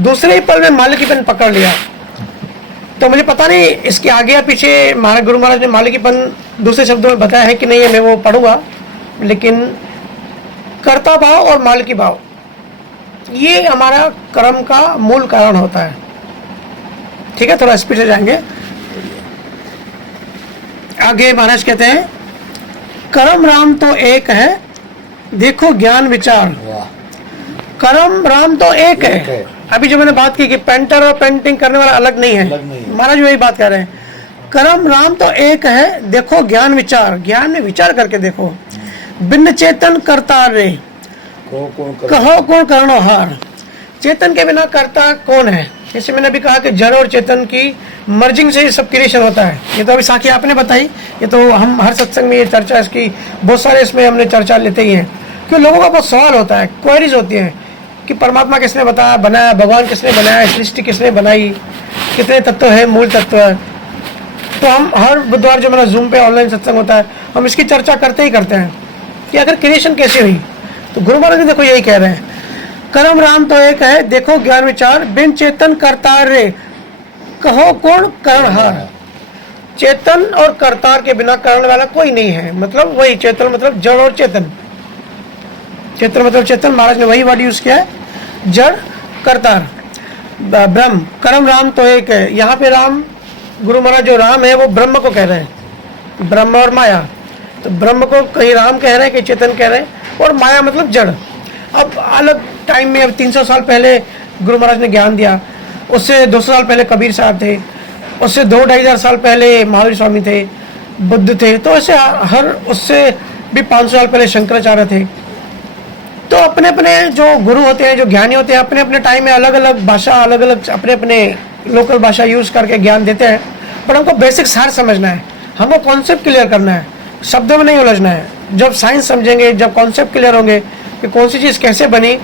दूसरे ही पल में मालिकीपन पकड़ लिया। तो मुझे पता नहीं इसके आगे या पीछे महाराज गुरु महाराज ने मालिकीपन दूसरे शब्दों में बताया है कि नहीं है, मैं वो पढ़ूंगा। लेकिन कर्ता भाव और मालिकी भाव ये हमारा कर्म का मूल कारण होता है, ठीक है। थोड़ा स्पीड से जाएंगे आगे। महाराज कहते हैं कर्म राम तो एक है, देखो ज्ञान विचार। कर्म राम तो एक है। अभी जो मैंने बात की कि पेंटर और पेंटिंग करने वाला अलग नहीं है, महाराज वही बात कर रहे हैं। कर्म राम तो एक है, देखो ज्ञान विचार। ज्ञान में विचार करके देखो। भिन्न चेतन करता रे, कहो कौन करणो हार। चेतन के बिना करता कौन है? जैसे मैंने अभी कहा कि जड़ और चेतन की मर्जिंग से सब क्रिएशन होता है। ये तो अभी साखी आपने बताई, ये तो हम हर सत्संग में ये चर्चा इसकी बहुत सारे इसमें हमने चर्चा लेते ही हैं। क्यों लोगों का बहुत सवाल होता है, क्वेरीज होती हैं कि परमात्मा किसने बताया बनाया, भगवान किसने बनाया, सृष्टि किसने बनाई, कितने तत्व है, मूल तत्व है। तो हम हर बुधवार जो मेरा जूम पे ऑनलाइन सत्संग होता है, हम इसकी चर्चा करते ही करते हैं कि अगर क्रिएशन कैसे हुई। तो गुरु महाराज भी देखो यही कह रहे हैं, कर्म राम तो एक है, देखो ज्ञान विचार। बिन चेतन करतार रे, कहो कौन करणहार। चेतन और करतार के बिना करण वाला कोई नहीं है। मतलब वही चेतन मतलब जड़ और चेतन, चेतन मतलब चेतन, महाराज ने वही वर्ड यूज किया है, जड़ करतार ब्रह्म। कर्म राम तो एक है। यहाँ पे राम गुरु महाराज जो राम है वो ब्रह्म को कह रहे हैं, ब्रह्म और माया। तो ब्रह्म को कहीं राम कह रहे हैं, कहीं चेतन कह रहे हैं, और माया मतलब जड़। अब अलग टाइम में, अब 300 साल पहले गुरु महाराज ने ज्ञान दिया, उससे 200 साल पहले कबीर साहब थे, उससे 2-2,500 साल पहले महावीर स्वामी थे, बुद्ध थे। तो ऐसे हर उससे भी 500 साल पहले शंकराचार्य थे। तो अपने अपने जो गुरु होते हैं, जो ज्ञानी होते हैं, अपने अपने टाइम में अलग अलग भाषा, अलग अलग अपने अपने लोकल भाषा यूज करके ज्ञान देते हैं। पर हमको बेसिक सार समझना है, हमको कॉन्सेप्ट क्लियर करना है, शब्दों में नहीं उलझना है। जब साइंस समझेंगे, जब कॉन्सेप्ट क्लियर होंगे कि कौन सी चीज़ कैसे बनी,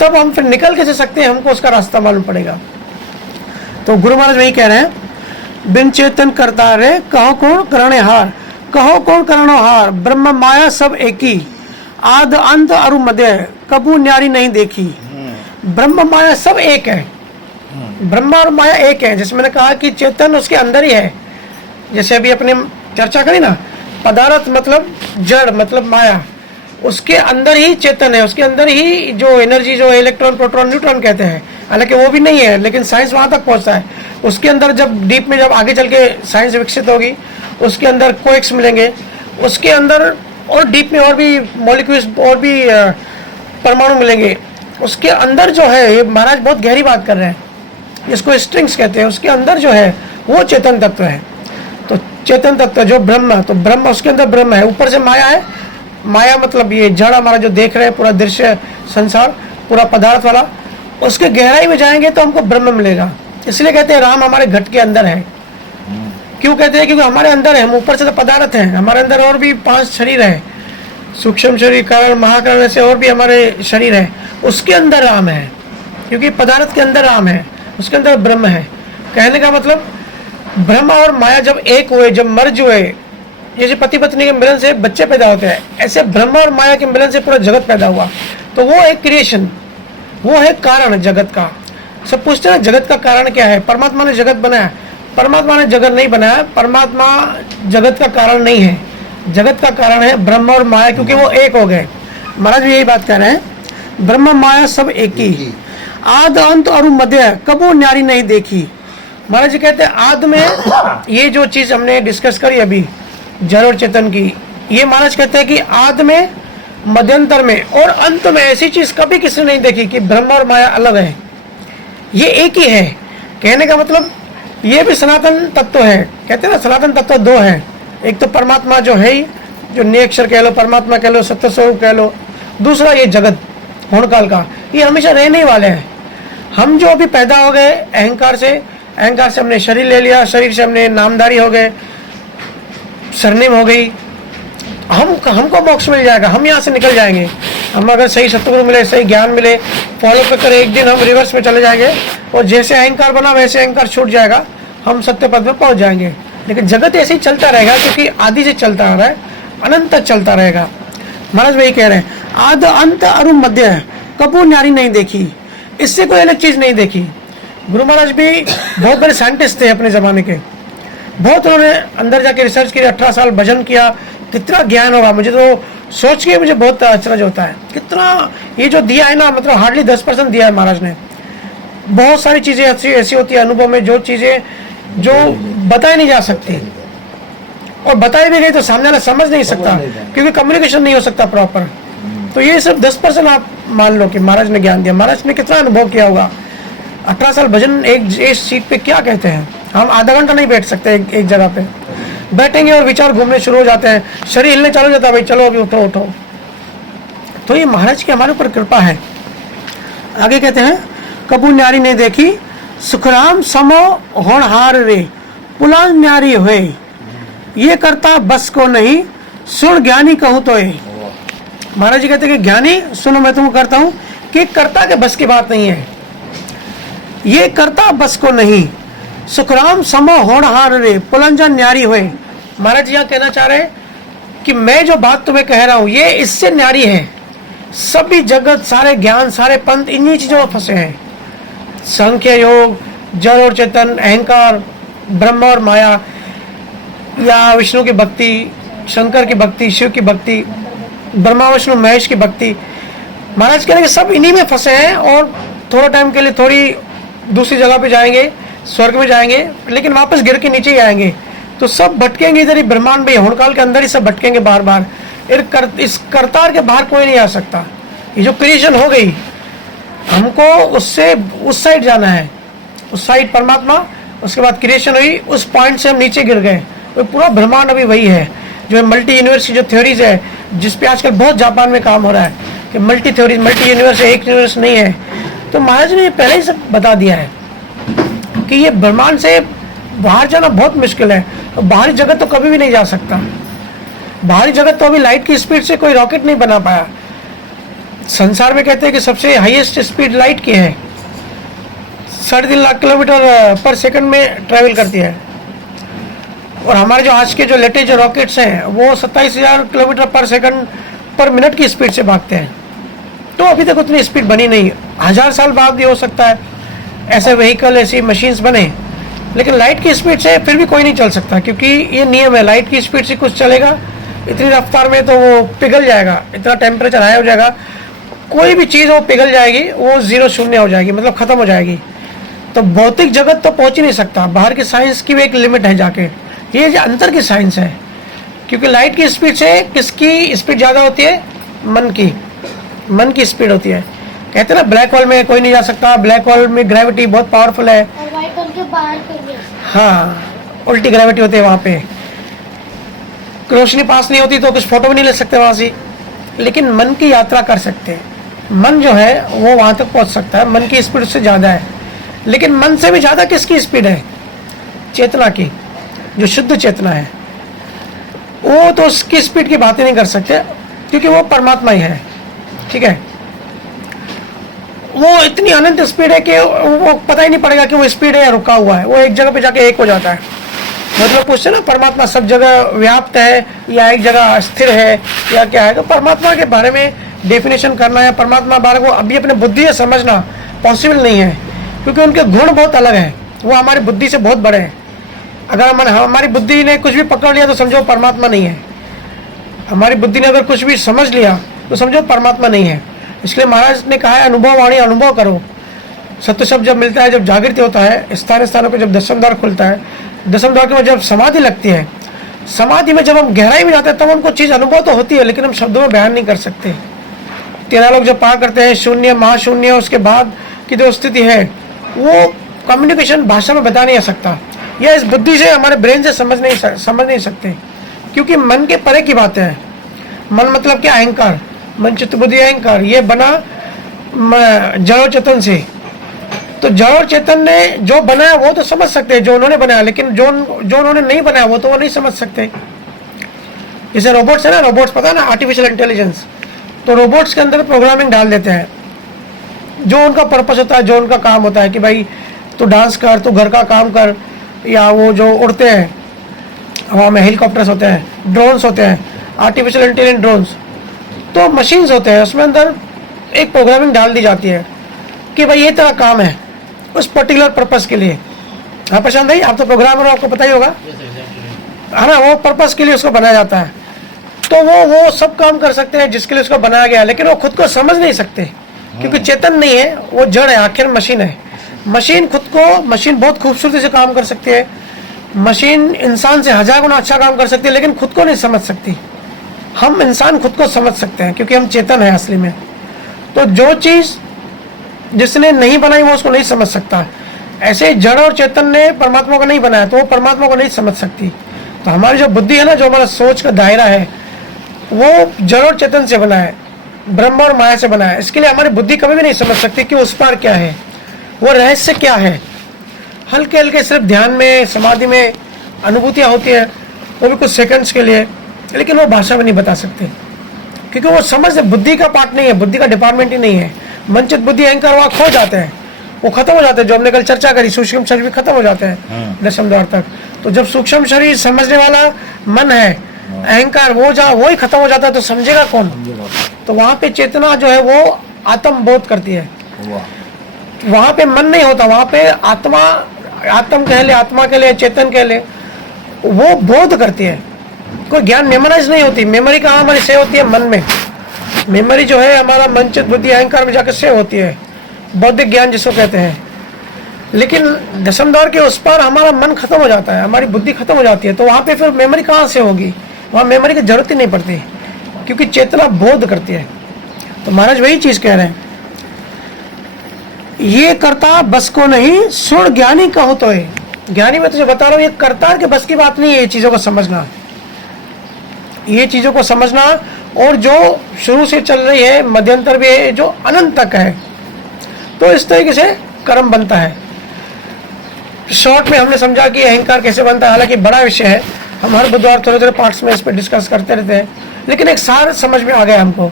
तब हम फिर निकल कैसे सकते हैं, हमको उसका रास्ता मालूम पड़ेगा। तो गुरु महाराज वही कह रहे हैं, बिन चेतन करता रे, कहो कौन करणे हार। कहो कौन करणो हार, ब्रह्म माया सब एकी। आद अंत अरु मध्य, कबू न्यारी नहीं देखी। ब्रह्म माया सब एक है, ब्रह्मा और माया एक है। जैसे मैंने कहा कि चेतन उसके अंदर ही है, जैसे अभी अपने चर्चा करी ना, पदार्थ मतलब जड़ मतलब माया, उसके अंदर ही चेतन है, उसके अंदर ही जो एनर्जी, जो इलेक्ट्रॉन प्रोटॉन न्यूट्रॉन कहते हैं, हालांकि वो भी नहीं है, लेकिन साइंस वहां तक पहुंचता है। उसके अंदर जब डीप में, जब आगे चल के साइंस विकसित होगी, उसके अंदर कोएक्स मिलेंगे, उसके अंदर और डीप में और भी मॉलिक्यूल्स और भी परमाणु मिलेंगे। उसके अंदर जो है, ये महाराज बहुत गहरी बात कर रहे हैं, इसको स्ट्रिंग्स कहते हैं, उसके अंदर जो है वो चेतन तत्व है। तो चेतन तत्व जो ब्रह्म, तो ब्रह्म उसके अंदर ब्रह्म है, ऊपर से माया है। माया मतलब ये जड़ हमारा जो देख रहे हैं, पूरा दृश्य संसार, पूरा पदार्थ वाला, उसके गहराई में जाएंगे तो हमको ब्रह्म मिलेगा। इसलिए कहते हैं राम हमारे घट के अंदर है। क्यों कहते हैं? क्योंकि हमारे अंदर है, हम ऊपर से तो पदार्थ हैं, हमारे अंदर और भी 5 शरीर है, सूक्ष्म शरीर, कारण, महाकारण से और भी हमारे शरीर है, उसके अंदर राम है। क्योंकि पदार्थ के अंदर राम है, उसके अंदर ब्रह्म है। कहने का मतलब ब्रह्म और माया जब एक हुए, जब मर्ज हुए, जैसे पति पत्नी के मिलन से बच्चे पैदा होते हैं, ऐसे ब्रह्म और माया के मिलन से पूरा जगत पैदा हुआ। तो वो है क्रिएशन, वो है कारण जगत का। सब पूछते हैं जगत का कारण क्या है? परमात्मा ने जगत बनाया। परमात्मा ने जगत नहीं बनाया, परमात्मा जगत का कारण नहीं है, जगत का कारण है ब्रह्म और माया, क्योंकि वो एक हो गए। महाराज भी यही बात कह रहे हैं, ब्रह्म माया सब एक ही। आद अंत और मध्य, कबू न्यारी नहीं देखी। महाराज जी कहते हैं आद में ये जो चीज हमने डिस्कस करी अभी, जड़ और चेतन की, ये महाराज कहते हैं कि आद में मध्यंतर में और अंत में ऐसी चीज कभी किसी ने नहीं देखी कि ब्रह्म और माया अलग है, ये एक ही है। कहने का मतलब ये भी सनातन तत्व है। कहते हैं ना सनातन तत्व दो है, एक तो परमात्मा जो है ही, जो निरक्षर कह लो, परमात्मा कह लो, सत्य स्वरूप कह लो, दूसरा ये जगत होनकाल का, ये हमेशा रहने वाले हैं। हम जो अभी पैदा हो गए अहंकार से हमने शरीर ले लिया, शरीर से हमने नामधारी हो गए, सरनेम हो गई, हमको मोक्ष मिल जाएगा, हम यहाँ से निकल जाएंगे। हम अगर सही सतगुरु मिले, सही ज्ञान मिले, फॉलो पे करें, एक दिन हम रिवर्स में चले जाएंगे और जैसे अहंकार बना वैसे अहंकार छूट जाएगा, हम सत्य पद में पहुंच जाएंगे। लेकिन जगत ऐसे ही चलता रहेगा क्योंकि आदि से चलता आ रहा है, अनंत तक चलता रहेगा। महाराज वही कह रहे हैं, आद अंत अरु मध्य कबू न्यारी नहीं देखी, इससे कोई अलग चीज नहीं देखी। गुरु महाराज भी बहुत बड़े साइंटिस्ट थे अपने जमाने के, बहुत उन्होंने अंदर जाके रिसर्च की, 18 साल भजन किया, कितना ज्ञान होगा। मुझे तो सोच के मुझे बहुत अचरज होता है, कितना ये जो दिया है ना, मतलब हार्डली 10% दिया है महाराज ने। बहुत सारी चीजें ऐसी होती है अनुभव में, जो चीजें जो बताई नहीं जा सकती, और बताई भी गई तो सामने वाला समझ नहीं सकता क्योंकि कम्युनिकेशन नहीं हो सकता प्रॉपर। तो ये सिर्फ 10% आप मान लो कि महाराज ने ज्ञान दिया। महाराज ने कितना अनुभव किया होगा, 18 साल भजन एक सीट पे क्या कहते हैं, हम आधा घंटा नहीं बैठ सकते एक जगह पे, बैठेंगे और विचार घूमने शुरू हो जाते हैं, शरीर हिलने चालू हो जाता है, भाई चलो अभी उठो उठो। तो ये महाराज की हमारे ऊपर कृपा है। आगे कहते हैं, कबू न्यारी ने देखी सुखराम समो होनहार रे, पुला न्यारी हुए, ये करता बस को नहीं, सुन ज्ञानी कहूँ तो ये। महाराज जी कहते हैं कि ज्ञानी सुनो मैं तुमको करता हूँ कि करता के बस की बात नहीं है, ये करता बस को नहीं, सुखराम समो होनहार रे, पुलंजन न्यारी हुए। महाराज जी यहाँ कहना चाह रहे हैं कि मैं जो बात तुम्हें कह रहा हूँ ये इससे न्यारी है। सभी जगत, सारे ज्ञान, सारे पंथ इन्हीं चीजों में फंसे हैं। संख्य योग, जड़ और चेतन, अहंकार, ब्रह्म और माया, या विष्णु की भक्ति, शंकर की भक्ति, शिव की भक्ति, ब्रह्मा विष्णु महेश की भक्ति। महाराज कह रहे हैं कि सब इन्हीं में फंसे हैं और थोड़ा टाइम के लिए थोड़ी दूसरी जगह पे जाएंगे, स्वर्ग में जाएंगे, लेकिन वापस गिर के नीचे ही आएंगे। तो सब भटकेंगे इधर ही, ब्रह्मांड में होनकाल के अंदर ही सब भटकेंगे बार बार। इस करतार के बाहर कोई नहीं आ सकता। ये जो क्रिएशन हो गई, हमको उससे उस साइड जाना है, उस साइड परमात्मा, उसके बाद क्रिएशन हुई, उस पॉइंट से हम नीचे गिर गए। तो पूरा ब्रह्मांड अभी वही है, जो मल्टी यूनिवर्स की जो थ्योरीज है, जिसपे आजकल बहुत जापान में काम हो रहा है कि मल्टी थ्योरीज, मल्टी यूनिवर्स है, एक यूनिवर्स नहीं है। तो महाराज ने पहले ही सब बता दिया है कि ये ब्रह्मांड से बाहर जाना बहुत मुश्किल है। बाहरी जगत तो कभी भी नहीं जा सकता। बाहरी जगत तो अभी लाइट की स्पीड से कोई रॉकेट नहीं बना पाया। संसार में कहते हैं कि सबसे हाईएस्ट स्पीड लाइट की है, 3.5 लाख किलोमीटर पर सेकंड में ट्रैवल करती है। और हमारे जो आज के जो लेटेस्ट जो रॉकेट्स हैं वो 27,000 किलोमीटर पर सेकंड पर मिनट की स्पीड से भागते हैं। तो अभी तक उतनी स्पीड बनी नहीं। 1000 साल बाद भी हो सकता है ऐसे व्हीकल, ऐसी मशीन्स बने, लेकिन लाइट की स्पीड से फिर भी कोई नहीं चल सकता, क्योंकि ये नियम है, लाइट की स्पीड से कुछ चलेगा इतनी रफ्तार में तो वो पिघल जाएगा, इतना टेम्परेचर हाई हो जाएगा, कोई भी चीज़ वो पिघल जाएगी, वो जीरो शून्य हो जाएगी, मतलब खत्म हो जाएगी। तो भौतिक जगत तो पहुंच ही नहीं सकता। बाहर की साइंस की भी एक लिमिट है जाके, ये जो अंतर की साइंस है, क्योंकि लाइट की स्पीड से किसकी स्पीड ज़्यादा होती है? मन की स्पीड होती है। कहते हैं ना ब्लैक होल में कोई नहीं जा सकता, ब्लैक होल में ग्रेविटी बहुत पावरफुल है। और व्हाइट होल के बाहर करिए। हाँ, उल्टी ग्रेविटी होती है वहाँ पे, रोशनी पास नहीं होती तो कुछ फोटो भी नहीं ले सकते वहाँ से। लेकिन मन की यात्रा कर सकते हैं, मन जो है वो वहाँ तक पहुँच सकता है, मन की स्पीड उससे ज़्यादा है। लेकिन मन से भी ज़्यादा किसकी स्पीड है? चेतना की, जो शुद्ध चेतना है। वो तो उसकी स्पीड की बात ही नहीं कर सकते, क्योंकि वो परमात्मा ही है। ठीक है, वो इतनी अनंत स्पीड है कि वो पता ही नहीं पड़ेगा कि वो स्पीड है या रुका हुआ है, वो एक जगह पे जाके एक हो जाता है। मतलब पूछते ना परमात्मा सब जगह व्याप्त है या एक जगह स्थिर है या क्या है? तो परमात्मा के बारे में डेफिनेशन करना है, परमात्मा बारे को अभी अपने बुद्धि से समझना पॉसिबल नहीं है, क्योंकि उनके गुण बहुत अलग हैं, वो हमारी बुद्धि से बहुत बड़े हैं। अगर हमारी बुद्धि ने कुछ भी पकड़ लिया तो समझो परमात्मा नहीं है, हमारी बुद्धि ने अगर कुछ भी समझ लिया तो समझो परमात्मा नहीं है। इसलिए महाराज ने कहा है अनुभव वाणी अनुभव करो। सत्य शब्द जब मिलता है, जब जागृति होता है, स्थानों पर जब दसम द्वार खुलता है, दसम द्वार के बाद जब समाधि लगती है समाधि में जब हम गहराई में जाते हैं तब हमको चीज अनुभव तो होती है, लेकिन हम शब्दों में बयान नहीं कर सकते। 13 लोग जब पार करते हैं शून्य महाशून्य, उसके बाद की जो स्थिति है वो कम्युनिकेशन भाषा में बता नहीं सकता, या इस बुद्धि से हमारे ब्रेन से समझ नहीं सकते, क्योंकि मन के परे की बातें हैं। मन मतलब क्या? अहंकार, मन चित्त बुद्धि अहंकार, ये बना जड़ और चेतन से। तो जड़ और चेतन ने जो बनाया वो तो समझ सकते हैं, जो उन्होंने बनाया, लेकिन जो उन्होंने नहीं बनाया वो तो वो नहीं समझ सकते। जैसे रोबोट्स है ना, रोबोट्स पता है ना, आर्टिफिशियल इंटेलिजेंस, तो रोबोट्स के अंदर प्रोग्रामिंग डाल देते हैं, जो उनका पर्पस होता है, जो उनका काम होता है कि भाई तू डांस कर, तू घर का काम कर, या वो जो उड़ते हैं हवा में, हेलीकॉप्टर्स होते हैं, ड्रोन्स होते हैं, आर्टिफिशियल इंटेलिजेंट ड्रोन्स, तो मशीन्स होते हैं, उसमें अंदर एक प्रोग्रामिंग डाल दी जाती है कि भाई ये तेरा काम है उस पर्टिकुलर पर्पस के लिए। हाँ प्रशांत भाई, आप तो प्रोग्रामर हो, आपको पता ही होगा, है ना, वो पर्पस के लिए उसको बनाया जाता है। तो वो सब काम कर सकते हैं जिसके लिए उसको बनाया गया, लेकिन वो खुद को समझ नहीं सकते, क्योंकि चेतन नहीं है, वो जड़ है, आखिर मशीन है। मशीन बहुत खूबसूरती से काम कर सकती है, मशीन इंसान से 1000 गुना अच्छा काम कर सकती है, लेकिन खुद को नहीं समझ सकती। हम इंसान खुद को समझ सकते हैं, क्योंकि हम चेतन है असली में। तो जो चीज जिसने नहीं बनाई वो उसको नहीं समझ सकता। ऐसे जड़ और चेतन ने परमात्मा को नहीं बनाया, तो वो परमात्मा को नहीं समझ सकती। तो हमारी जो बुद्धि है ना, जो हमारा सोच का दायरा है, वो जड़ और चेतन से बना है, ब्रह्म और माया से बना है। इसके लिए हमारी बुद्धि कभी भी नहीं समझ सकती कि उस पार क्या है, वो रहस्य क्या है। हल्के हल्के सिर्फ ध्यान में, समाधि में अनुभूतियाँ होती है, वो भी कुछ सेकंड्स के लिए, लेकिन वो भाषा में नहीं बता सकते, क्योंकि वो समझ बुद्धि का पार्ट नहीं है, बुद्धि का डिपार्टमेंट ही नहीं है। मनचित बुद्धि अहंकार वहाँ खो जाते हैं, वो खत्म हो जाते हैं। जो हमने कल चर्चा करी, सूक्ष्म शरीर भी खत्म हो जाते हैं दशम द्वार तक। तो जब सूक्ष्म शरीर समझने वाला मन है, अहंकार वो ही खत्म हो जाता है, तो समझेगा कौन? तो वहाँ पे चेतना जो है वो आत्म बोध करती है, वहाँ पे मन नहीं होता, वहाँ पे आत्मा, आत्म कह ले, आत्मा के लिए, चेतन कह ले, वो बोध करती है। कोई ज्ञान मेमोराइज नहीं होती। मेमोरी कहाँ हमारी सेव होती है? मन में। मेमोरी जो है हमारा मन चित्त बुद्धि अहंकार में जाकर सेव होती है, बौद्धिक ज्ञान जिसको कहते हैं। लेकिन दशम द्वार के उस पार हमारा मन खत्म हो जाता है, हमारी बुद्धि खत्म हो जाती है, तो वहाँ पे फिर मेमोरी कहाँ से होगी? वहाँ मेमोरी की जरूरत ही नहीं पड़ती, क्योंकि चेतना बोध करती है। तो महाराज वही चीज कह रहे हैं, ये कर्ता बस को नहीं, सुन ज्ञानी कहो तो है। ज्ञानी मैं तुझे बता रहा हूँ, ये कर्ता के बस की बात नहीं है ये चीजों को समझना, ये चीजों को समझना। और जो शुरू से चल रही है, मध्यंतर भी है, जो अनंत तक है, तो इस तरीके से कर्म बनता है। शॉर्ट में हमने समझा कि अहंकार कैसे बनता है, हालांकि बड़ा विषय है, हम हर बुधवार थोड़े थोड़े पार्ट्स में इस पर डिस्कस करते रहते हैं, लेकिन एक सार समझ में आ गया हमको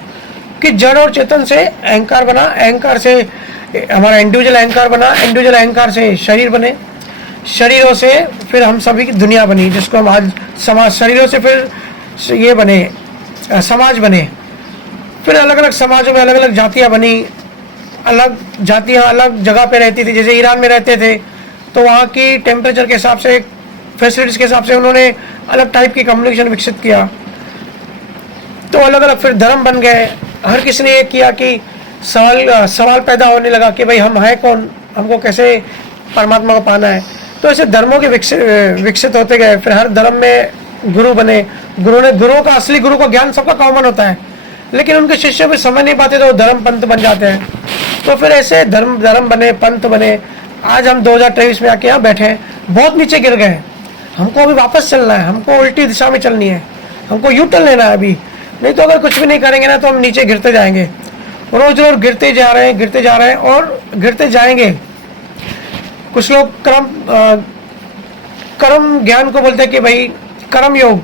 कि जड़ और चेतन से अहंकार बना, अहंकार से हमारा इंडिविजुअल अहंकार बना, इंडिविजुअल अहंकार से शरीर बने, शरीरों से फिर हम सभी की दुनिया बनी, जिसको हम आज समाज, शरीरों से फिर ये बने, समाज बने, फिर अलग अलग समाजों में अलग अलग जातियाँ बनी, अलग जातियाँ अलग जगह पे रहती थी। जैसे ईरान में रहते थे तो वहाँ की टेम्परेचर के हिसाब से, फैसिलिटीज के हिसाब से उन्होंने अलग टाइप की कम्युनिकेशन विकसित किया, तो अलग अलग फिर धर्म बन गए। हर किसी ने ये किया कि सवाल पैदा होने लगा कि भाई हम हैं कौन, हमको कैसे परमात्मा को पाना है। तो ऐसे धर्मों के विकसित होते गए। फिर हर धर्म में गुरु बने, गुरुओं का, असली गुरु का ज्ञान सबका कॉमन होता है, लेकिन उनके शिष्य भी समझ नहीं पाते, तो वो धर्म पंथ बन जाते हैं। तो फिर ऐसे धर्म बने, पंथ बने। आज हम 2023 में आके यहाँ बैठे हैं, बहुत नीचे गिर गए। हमको अभी वापस चलना है, हमको उल्टी दिशा में चलनी है, हमको यू टर्न लेना है अभी, नहीं तो अगर कुछ भी नहीं करेंगे ना तो हम नीचे गिरते जाएंगे, रोज रोज गिरते जा रहे हैं और गिरते जाएंगे। कुछ लोग कर्म ज्ञान को बोलते हैं कि भाई कर्म योग,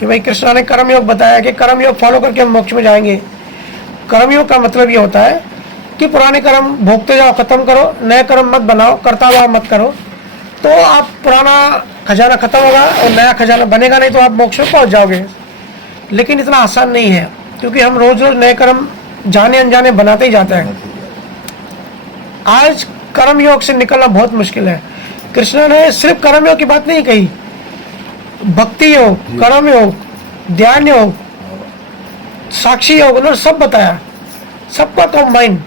कि भाई कृष्णा ने कर्म योग बताया कि कर्म योग फॉलो करके हम मोक्ष में जाएंगे। कर्म योग का मतलब ये होता है कि पुराने कर्म भोगते जाओ, खत्म करो, नए कर्म मत बनाओ, करता भाव मत करो, तो आप पुराना खजाना खत्म होगा और नया खजाना बनेगा नहीं, तो आप मोक्ष में पहुंच जाओगे। लेकिन इतना आसान नहीं है, क्योंकि हम रोज रोज नए कर्म जाने अनजाने बनाते ही जाते हैं। आज कर्म योग से निकलना बहुत मुश्किल है। कृष्ण ने सिर्फ कर्म योग की बात नहीं कही, भक्ति योग, कर्म योग, ध्यान योग, साक्षी योग, उन्होंने सब बताया, सबका कंबाइन।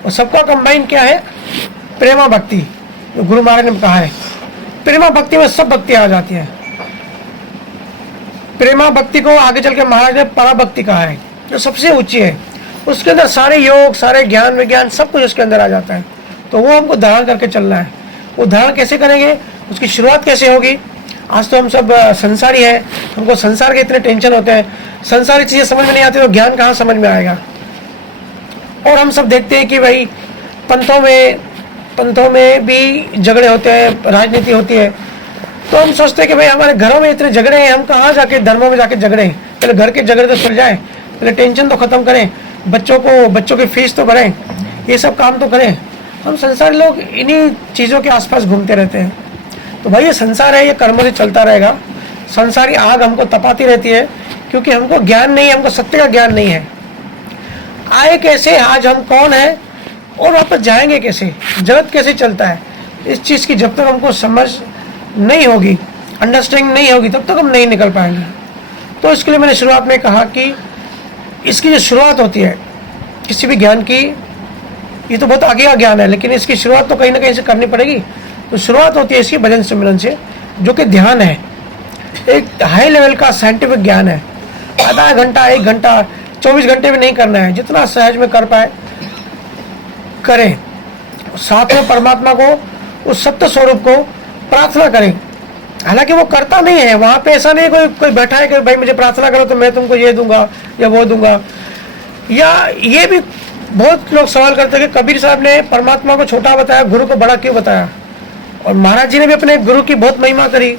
और सबका कंबाइन क्या है? प्रेमा भक्ति। गुरु महाराज ने कहा है प्रेमा भक्ति में सब भक्ति आ जाती है। प्रेमा भक्ति को आगे चल के महाराज ने पराभक्ति कहा है, जो सबसे ऊंची है। उसके अंदर सारे योग, सारे ज्ञान विज्ञान सब कुछ उसके अंदर आ जाता है। तो वो हमको धारण करके चलना है। वो धारण कैसे करेंगे, उसकी शुरुआत कैसे होगी? आज तो हम सब संसारी हैं, हमको संसार के इतने टेंशन होते हैं, संसारी चीज़ें समझ में नहीं आती तो ज्ञान कहाँ समझ में आएगा। और हम सब देखते हैं कि भाई पंथों में भी झगड़े होते हैं, राजनीति होती है। तो हम सोचते हैं कि भाई हमारे घरों में इतने झगड़े हैं, हम कहाँ जाके धर्मों में जाके झगड़े? पहले घर के झगड़े तो सुल जाए, पहले टेंशन तो खत्म करें, बच्चों की फीस तो भरें, ये सब काम तो करें। हम संसारी लोग इन्हीं चीज़ों के आसपास घूमते रहते हैं। तो भाई ये संसार है, ये कर्मों से चलता रहेगा। संसारी आग हमको तपाती रहती है, क्योंकि हमको ज्ञान नहीं है, हमको सत्य का ज्ञान नहीं है। आए कैसे, आज हम कौन है और वापस जाएंगे कैसे, जगत कैसे चलता है, इस चीज़ की जब तक हमको समझ नहीं होगी, अंडरस्टैंडिंग नहीं होगी, तब तक हम नहीं निकल पाएंगे। तो इसके लिए मैंने शुरुआत में कहा कि इसकी जो शुरुआत होती है किसी भी ज्ञान की, ये तो बहुत आगे का ज्ञान है, लेकिन इसकी शुरुआत तो कहीं ना कहीं से करनी पड़ेगी। तो शुरुआत होती है इसकी भजन सिमरन से, जो कि ध्यान है, एक हाई लेवल का साइंटिफिक ज्ञान है। आधा घंटा, 1 घंटा, 24 घंटे में नहीं करना है, जितना सहज में कर पाए करें। साथ में परमात्मा को, उस सत्य स्वरूप को प्रार्थना करें। हालांकि वो करता नहीं है, वहाँ पे ऐसा नहीं कोई बैठा है कि भाई मुझे प्रार्थना करो तो मैं तुमको ये दूंगा या वो दूंगा। या ये भी बहुत लोग सवाल करते हैं कि कबीर साहब ने परमात्मा को छोटा बताया, गुरु को बड़ा क्यों बताया? और महाराज जी ने भी अपने गुरु की बहुत महिमा करी,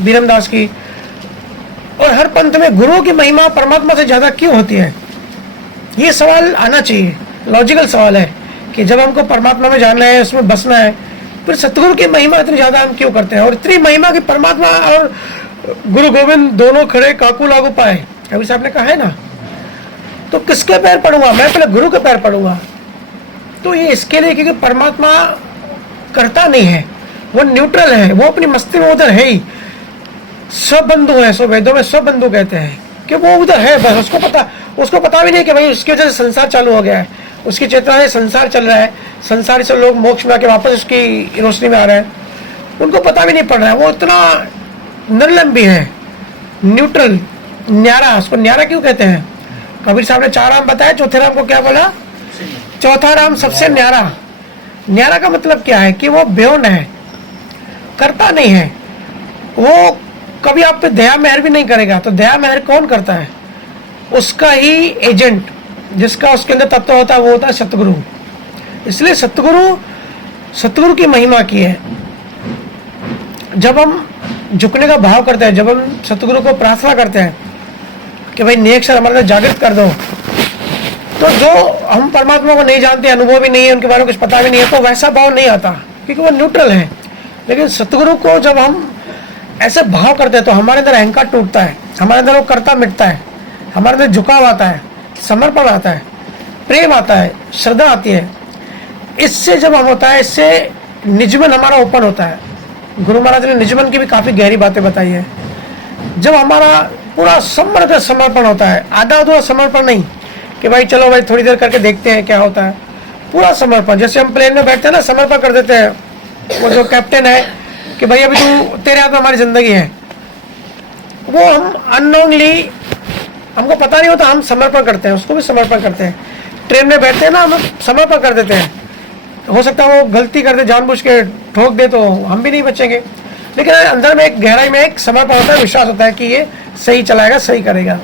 बीरमदास की। और हर पंथ में गुरु की महिमा परमात्मा से ज्यादा क्यों होती है? ये सवाल आना चाहिए, लॉजिकल सवाल है कि जब हमको परमात्मा में जानना है, उसमें बसना है, फिर सतगुरु की महिमा इतनी ज्यादा हम क्यों करते हैं? और इतनी महिमा की परमात्मा और गुरु गोविंद दोनों खड़े काकू लागू पाए, कबीर साहब ने कहा है ना। तो किसके पैर पड़ूंगा? मैं पहले गुरु के पैर पड़ूंगा। तो ये इसके लिए क्योंकि परमात्मा करता नहीं है, वो न्यूट्रल है, वो अपनी मस्ती में उधर है ही। स्वबंधु है, सो वेदों में स्वबंधु कहते हैं कि वो उधर है, बस उसको पता भी नहीं कि भाई उसकी वजह से संसार चालू हो गया है, उसकी चेतना से संसार चल रहा है, संसारी से लोग मोक्ष में आके वापस उसकी रोशनी में आ रहे हैं, उनको पता भी नहीं पड़ रहा है। वो इतना निर्लम भी है, न्यूट्रल, न्यारा। उसको न्यारा क्यों कहते हैं? कबीर साहब ने 4 राम बताया, चौथे राम को क्या बोला? चौथा राम सबसे न्यारा। न्यारा का मतलब क्या है कि वो बेहोन है, करता नहीं है, वो कभी आप पे दया मेहर भी नहीं करेगा। तो दया मेहर कौन करता है? उसका ही एजेंट, जिसका उसके अंदर तत्व होता है, वो होता है सतगुरु। इसलिए सतगुरु की महिमा की है। जब हम झुकने का भाव करते हैं, जब हम सतगुरु को प्रार्थना करते हैं कि भाई नेक क्षण हमारे जागृत कर दो, तो जो हम परमात्मा को नहीं जानते, अनुभव भी नहीं है, उनके बारे में कुछ पता भी नहीं है, तो वैसा भाव नहीं आता, क्योंकि वो न्यूट्रल है। लेकिन सतगुरु को जब हम ऐसे भाव करते हैं तो हमारे अंदर अहंकार टूटता है, हमारे अंदर वो कर्ता मिटता है, हमारे अंदर झुकाव आता है, समर्पण आता है, प्रेम आता है, श्रद्धा आती है। इससे जब हम होता है, इससे निजमन हमारा ओपन होता है। गुरु महाराज ने निजमन की भी काफी गहरी बातें बताई है। जब हमारा पूरा समर्पण होता है, आधा अधूरा समर्पण नहीं कि भाई चलो भाई थोड़ी देर करके देखते हैं क्या होता है, पूरा समर्पण। जैसे हम प्लेन में बैठते हैं ना, समर्पण कर देते हैं, वो जो कैप्टन है कि भाई अभी तू, तेरे हाथ में हमारी जिंदगी है, वो हम अननोनली, हमको पता नहीं होता, हम समर्पण करते हैं, उसको भी समर्पण करते हैं। ट्रेन में बैठते हैं ना, हम समर्पण कर देते हैं। हो सकता है वो गलती कर दे, जानबूझ के ठोक दे, तो हम भी नहीं बचेंगे। लेकिन अंदर में एक गहराई में एक समर्पण होता है, विश्वास होता है कि ये सही चलाएगा, सही करेगा,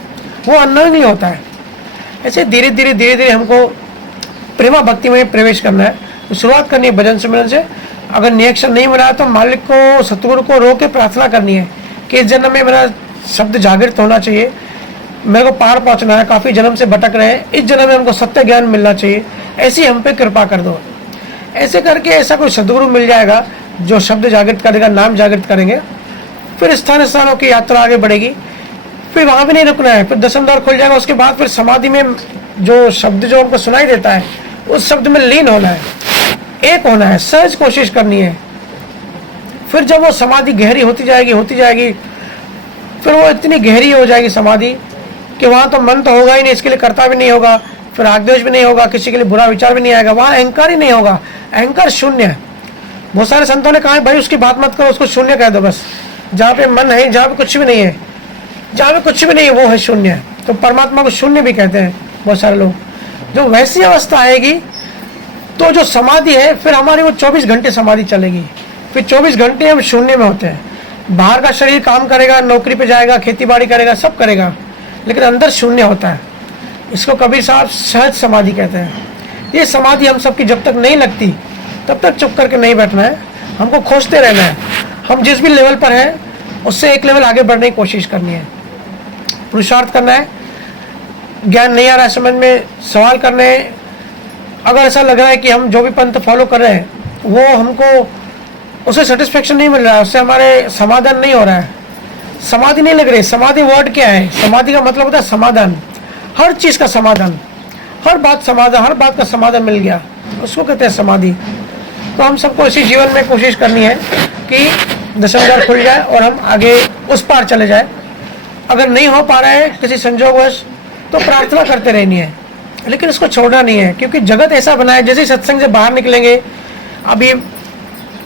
वो अननोन नहीं होता है। ऐसे धीरे धीरे हमको प्रेमा भक्ति में प्रवेश करना है। तो शुरुआत करनी है भजन सिमरन से। अगर निरीक्षण नहीं मिला तो मालिक को, सतगुरु को रो के प्रार्थना करनी है कि इस जन्म में मेरा शब्द जागृत होना चाहिए, मेरे को पार पहुंचना है, काफी जन्म से भटक रहे हैं, इस जन्म में हमको सत्य ज्ञान मिलना चाहिए, ऐसी हम पे कृपा कर दो। ऐसे करके ऐसा कोई सदगुरु मिल जाएगा जो शब्द जागृत करेगा, नाम जागृत करेंगे। फिर स्थानों की यात्रा आगे बढ़ेगी। फिर वहां भी नहीं रुकना है, फिर 10वीं द्वार खुल जाएगा। उसके बाद फिर समाधि में जो शब्द जो हमको सुनाई देता है, उस शब्द में लीन होना है, एक होना है, सहज कोशिश करनी है। फिर जब वो समाधि गहरी होती जाएगी, फिर वो इतनी गहरी हो जाएगी समाधि कि वहां तो मन तो होगा ही नहीं, इसके लिए कर्ता भी नहीं होगा, फिर आग्देश भी नहीं होगा, किसी के लिए बुरा विचार भी नहीं आएगा, वहां अहंकार ही नहीं होगा, अहंकार शून्य है। बहुत सारे संतों ने कहा है भाई उसकी बात मत करो, उसको शून्य कह दो बस, जहाँ पे मन है, जहाँ पे कुछ भी नहीं है। जहाँ में कुछ भी नहीं है वो है शून्य। तो परमात्मा को शून्य भी कहते हैं बहुत सारे लोग। जो वैसी अवस्था आएगी तो जो समाधि है फिर हमारी वो 24 घंटे समाधि चलेगी। फिर 24 घंटे हम शून्य में होते हैं। बाहर का शरीर काम करेगा, नौकरी पे जाएगा, खेती बाड़ी करेगा, सब करेगा, लेकिन अंदर शून्य होता है। इसको कबीर साहब सहज समाधि कहते हैं। ये समाधि हम सबकी जब तक नहीं लगती तब तक चुप करके नहीं बैठना है, हमको खोजते रहना है। हम जिस भी लेवल पर हैं उससे एक लेवल आगे बढ़ने की कोशिश करनी है, पुरुषार्थ करना है। ज्ञान नहीं आ रहा है समझ में, सवाल करने हैं। अगर ऐसा लग रहा है कि हम जो भी पंथ फॉलो कर रहे हैं वो हमको उससे सेटिस्फेक्शन नहीं मिल रहा है, उससे हमारे समाधान नहीं हो रहा है, समाधि नहीं लग रही। समाधि वर्ड क्या है? समाधि का मतलब होता है समाधान, हर चीज का समाधान, हर बात समाधान, हर बात का समाधान मिल गया, उसको कहते हैं समाधि। तो हम सबको इसी जीवन में कोशिश करनी है कि दशम द्वार खुल जाए और हम आगे उस पार चले जाए। अगर नहीं हो पा रहा है किसी संजोगवश तो प्रार्थना करते रहनी है, लेकिन इसको छोड़ना नहीं है, क्योंकि जगत ऐसा बना है जैसे सत्संग से बाहर निकलेंगे। अभी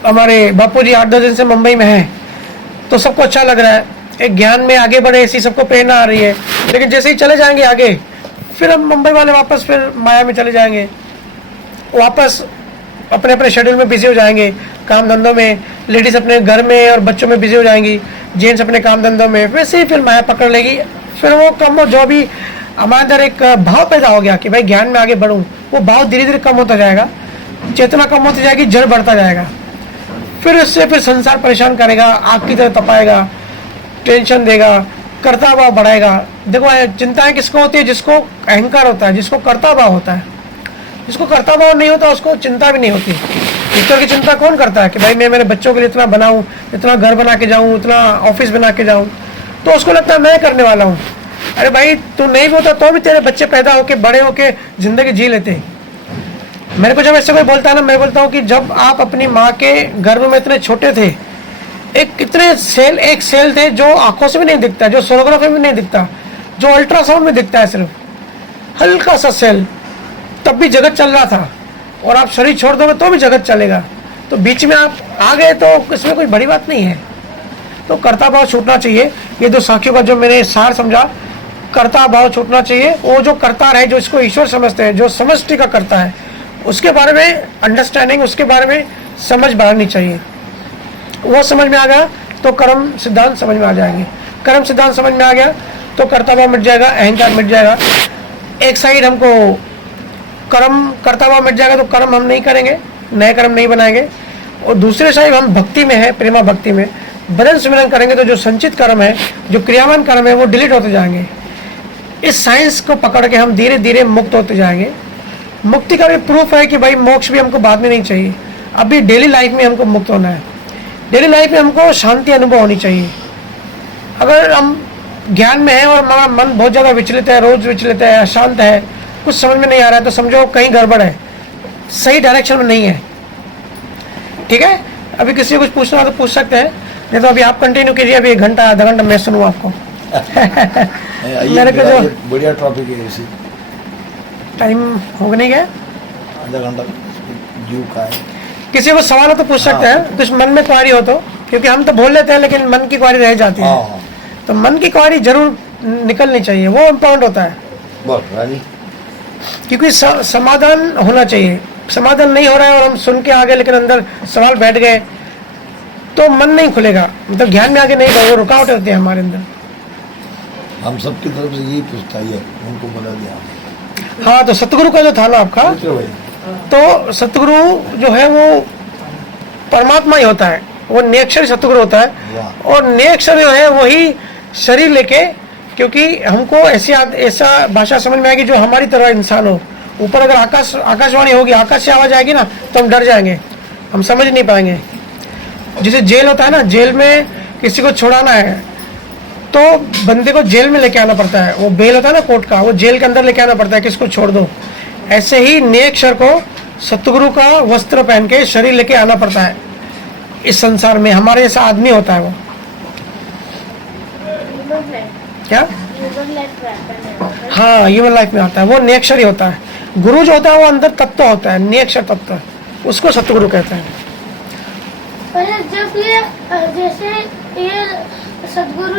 हमारे बापू जी 8-10 दिन से मुंबई में हैं तो सबको अच्छा लग रहा है, एक ज्ञान में आगे बढ़े ऐसी सबको प्रेरणा आ रही है, लेकिन जैसे ही चले जाएंगे आगे फिर हम मुंबई वाले वापस फिर माया में चले जाएंगे, वापस अपने अपने शेड्यूल में बिजी हो जाएंगे, काम धंधों में। लेडीज अपने घर में और बच्चों में बिजी हो जाएंगी, जेंट्स अपने काम धंधों में, वैसे ही फिर माया पकड़ लेगी। फिर वो कम हो, जो भी हमारे अंदर एक भाव पैदा हो गया कि भाई ज्ञान में आगे बढ़ूं, वो भाव धीरे धीरे कम होता जाएगा, चेतना कम होती जाएगी, जड़ बढ़ता जाएगा। फिर इससे फिर संसार परेशान करेगा, आग की तरह तपाएगा, टेंशन देगा, कर्ता भाव बढ़ाएगा। देखो चिंताएं किसको होती है? जिसको अहंकार होता है, जिसको कर्ता भाव होता है। जिसको कर्ता भाव नहीं होता उसको चिंता भी नहीं होती। ईश्वर की चिंता कौन करता है कि भाई मैं मेरे बच्चों के लिए इतना बनाऊं, इतना घर बना के जाऊं, इतना ऑफिस बना के जाऊं, तो उसको लगता है मैं करने वाला हूं। अरे भाई तू नहीं भी होता तो भी तेरे बच्चे पैदा होके बड़े होके जिंदगी जी लेते। मेरे को जब ऐसे कोई बोलता है ना, मैं बोलता हूँ कि जब आप अपनी माँ के गर्भ में इतने छोटे थे, एक सेल थे जो आंखों से भी नहीं दिखता, जो सोनोग्राफी में नहीं दिखता, जो अल्ट्रासाउंड में दिखता है, सिर्फ हल्का सा सेल, तब भी जगत चल रहा था। और आप शरीर छोड़ दोगे तो भी जगत चलेगा। तो बीच में आप आ गए तो इसमें कोई बड़ी बात नहीं है। तो कर्ता भाव छूटना चाहिए। ये दो साखियों का जो मैंने सार समझा, कर्ता भाव छूटना चाहिए। वो जो कर्ता है, जो इसको ईश्वर समझते हैं, जो समष्टि का कर्ता है, उसके बारे में अंडरस्टैंडिंग, उसके बारे में समझ बढ़ानी चाहिए। वो समझ में आ गया तो कर्म सिद्धांत समझ में आ जाएंगे। कर्म सिद्धांत समझ में आ गया तो कर्ता भाव मिट जाएगा, अहंकार मिट जाएगा। एक साइड हमको कर्म कर्ता भाव मिट जाएगा तो कर्म हम नहीं करेंगे, नए कर्म नहीं बनाएंगे। और दूसरे साइड हम भक्ति में है, प्रेमा भक्ति में भजन सिमरन करेंगे तो जो संचित कर्म है, जो क्रियावान कर्म है, वो डिलीट होते जाएंगे। इस साइंस को पकड़ के हम धीरे धीरे मुक्त होते जाएंगे। मुक्ति का भी प्रूफ है कि भाई मोक्ष भी हमको बाद में नहीं चाहिए, अभी डेली लाइफ में हमको मुक्त होना है। डेली लाइफ में हमको शांति अनुभव होनी चाहिए। अगर हम ज्ञान में है और हमारा मन बहुत ज़्यादा विचलित है, रोज विचलित है, अशांत है, कुछ समझ में नहीं आ रहा है, तो समझो कहीं गड़बड़ है, सही डायरेक्शन में नहीं है। ठीक है, अभी किसी को कुछ पूछना हो तो पूछ सकते हैं, नहीं तो अभी आप कंटिन्यू कीजिए। अभी 1 घंटा आधा घंटा मैं सुनूँ आपको। मेरे को जो बढ़िया टॉपिक है, इसी टाइम हो नहीं गया, आधा घंटा जीव का है। किसी को सवाल हो तो पूछ सकते हैं, कुछ मन में क्वारी हो तो, क्योंकि हम तो बोल लेते हैं लेकिन मन की क्वारी रह जाती है। तो मन की क्वारी जरूर निकलनी चाहिए, वो इम्पोर्टेंट होता है। क्योंकि समाधान होना चाहिए। समाधान नहीं हो रहा है और हम सुन के आ गए लेकिन अंदर सवाल बैठ गए तो मन नहीं खुलेगा, मतलब ज्ञान में आगे नहीं बढ़ेगा, रुकावट होती है हमारे अंदर। हम सबकी तरफ से यही पूछता है, उनको बता दिया। हाँ, तो सतगुरु का जो था ना आपका, तो सतगुरु जो है वो परमात्मा ही होता है, वो निरक्षर सतगुरु होता है। और निरक्षर जो है वही शरीर लेके, क्योंकि हमको ऐसा भाषा समझ में आएगी जो हमारी तरह इंसान हो। ऊपर अगर आकाशवाणी होगी, आकाश से आवाज आएगी ना, तो हम डर जाएंगे, हम समझ नहीं पाएंगे। जैसे जेल होता है ना, जेल में किसी को छुड़ाना है तो बंदे को जेल में लेके आना पड़ता है, वो बेल होता है ना कोर्ट का, वो जेल के अंदर लेके आना पड़ता है, किसको छोड़ दो। ऐसे ही निरक्षर को सतगुरु का वस्त्र पहन के शरीर लेके आना पड़ता है इस संसार में। हमारे जैसा आदमी होता है वो, क्या? हाँ, ह्यूमन लाइफ में आता है, वो निरक्षर ही होता है। गुरु जो होता है वो अंदर तत्व होता है, निरक्षर तत्व, उसको सतगुरु कहते हैं। पर जब ये जैसे ये सदगुरु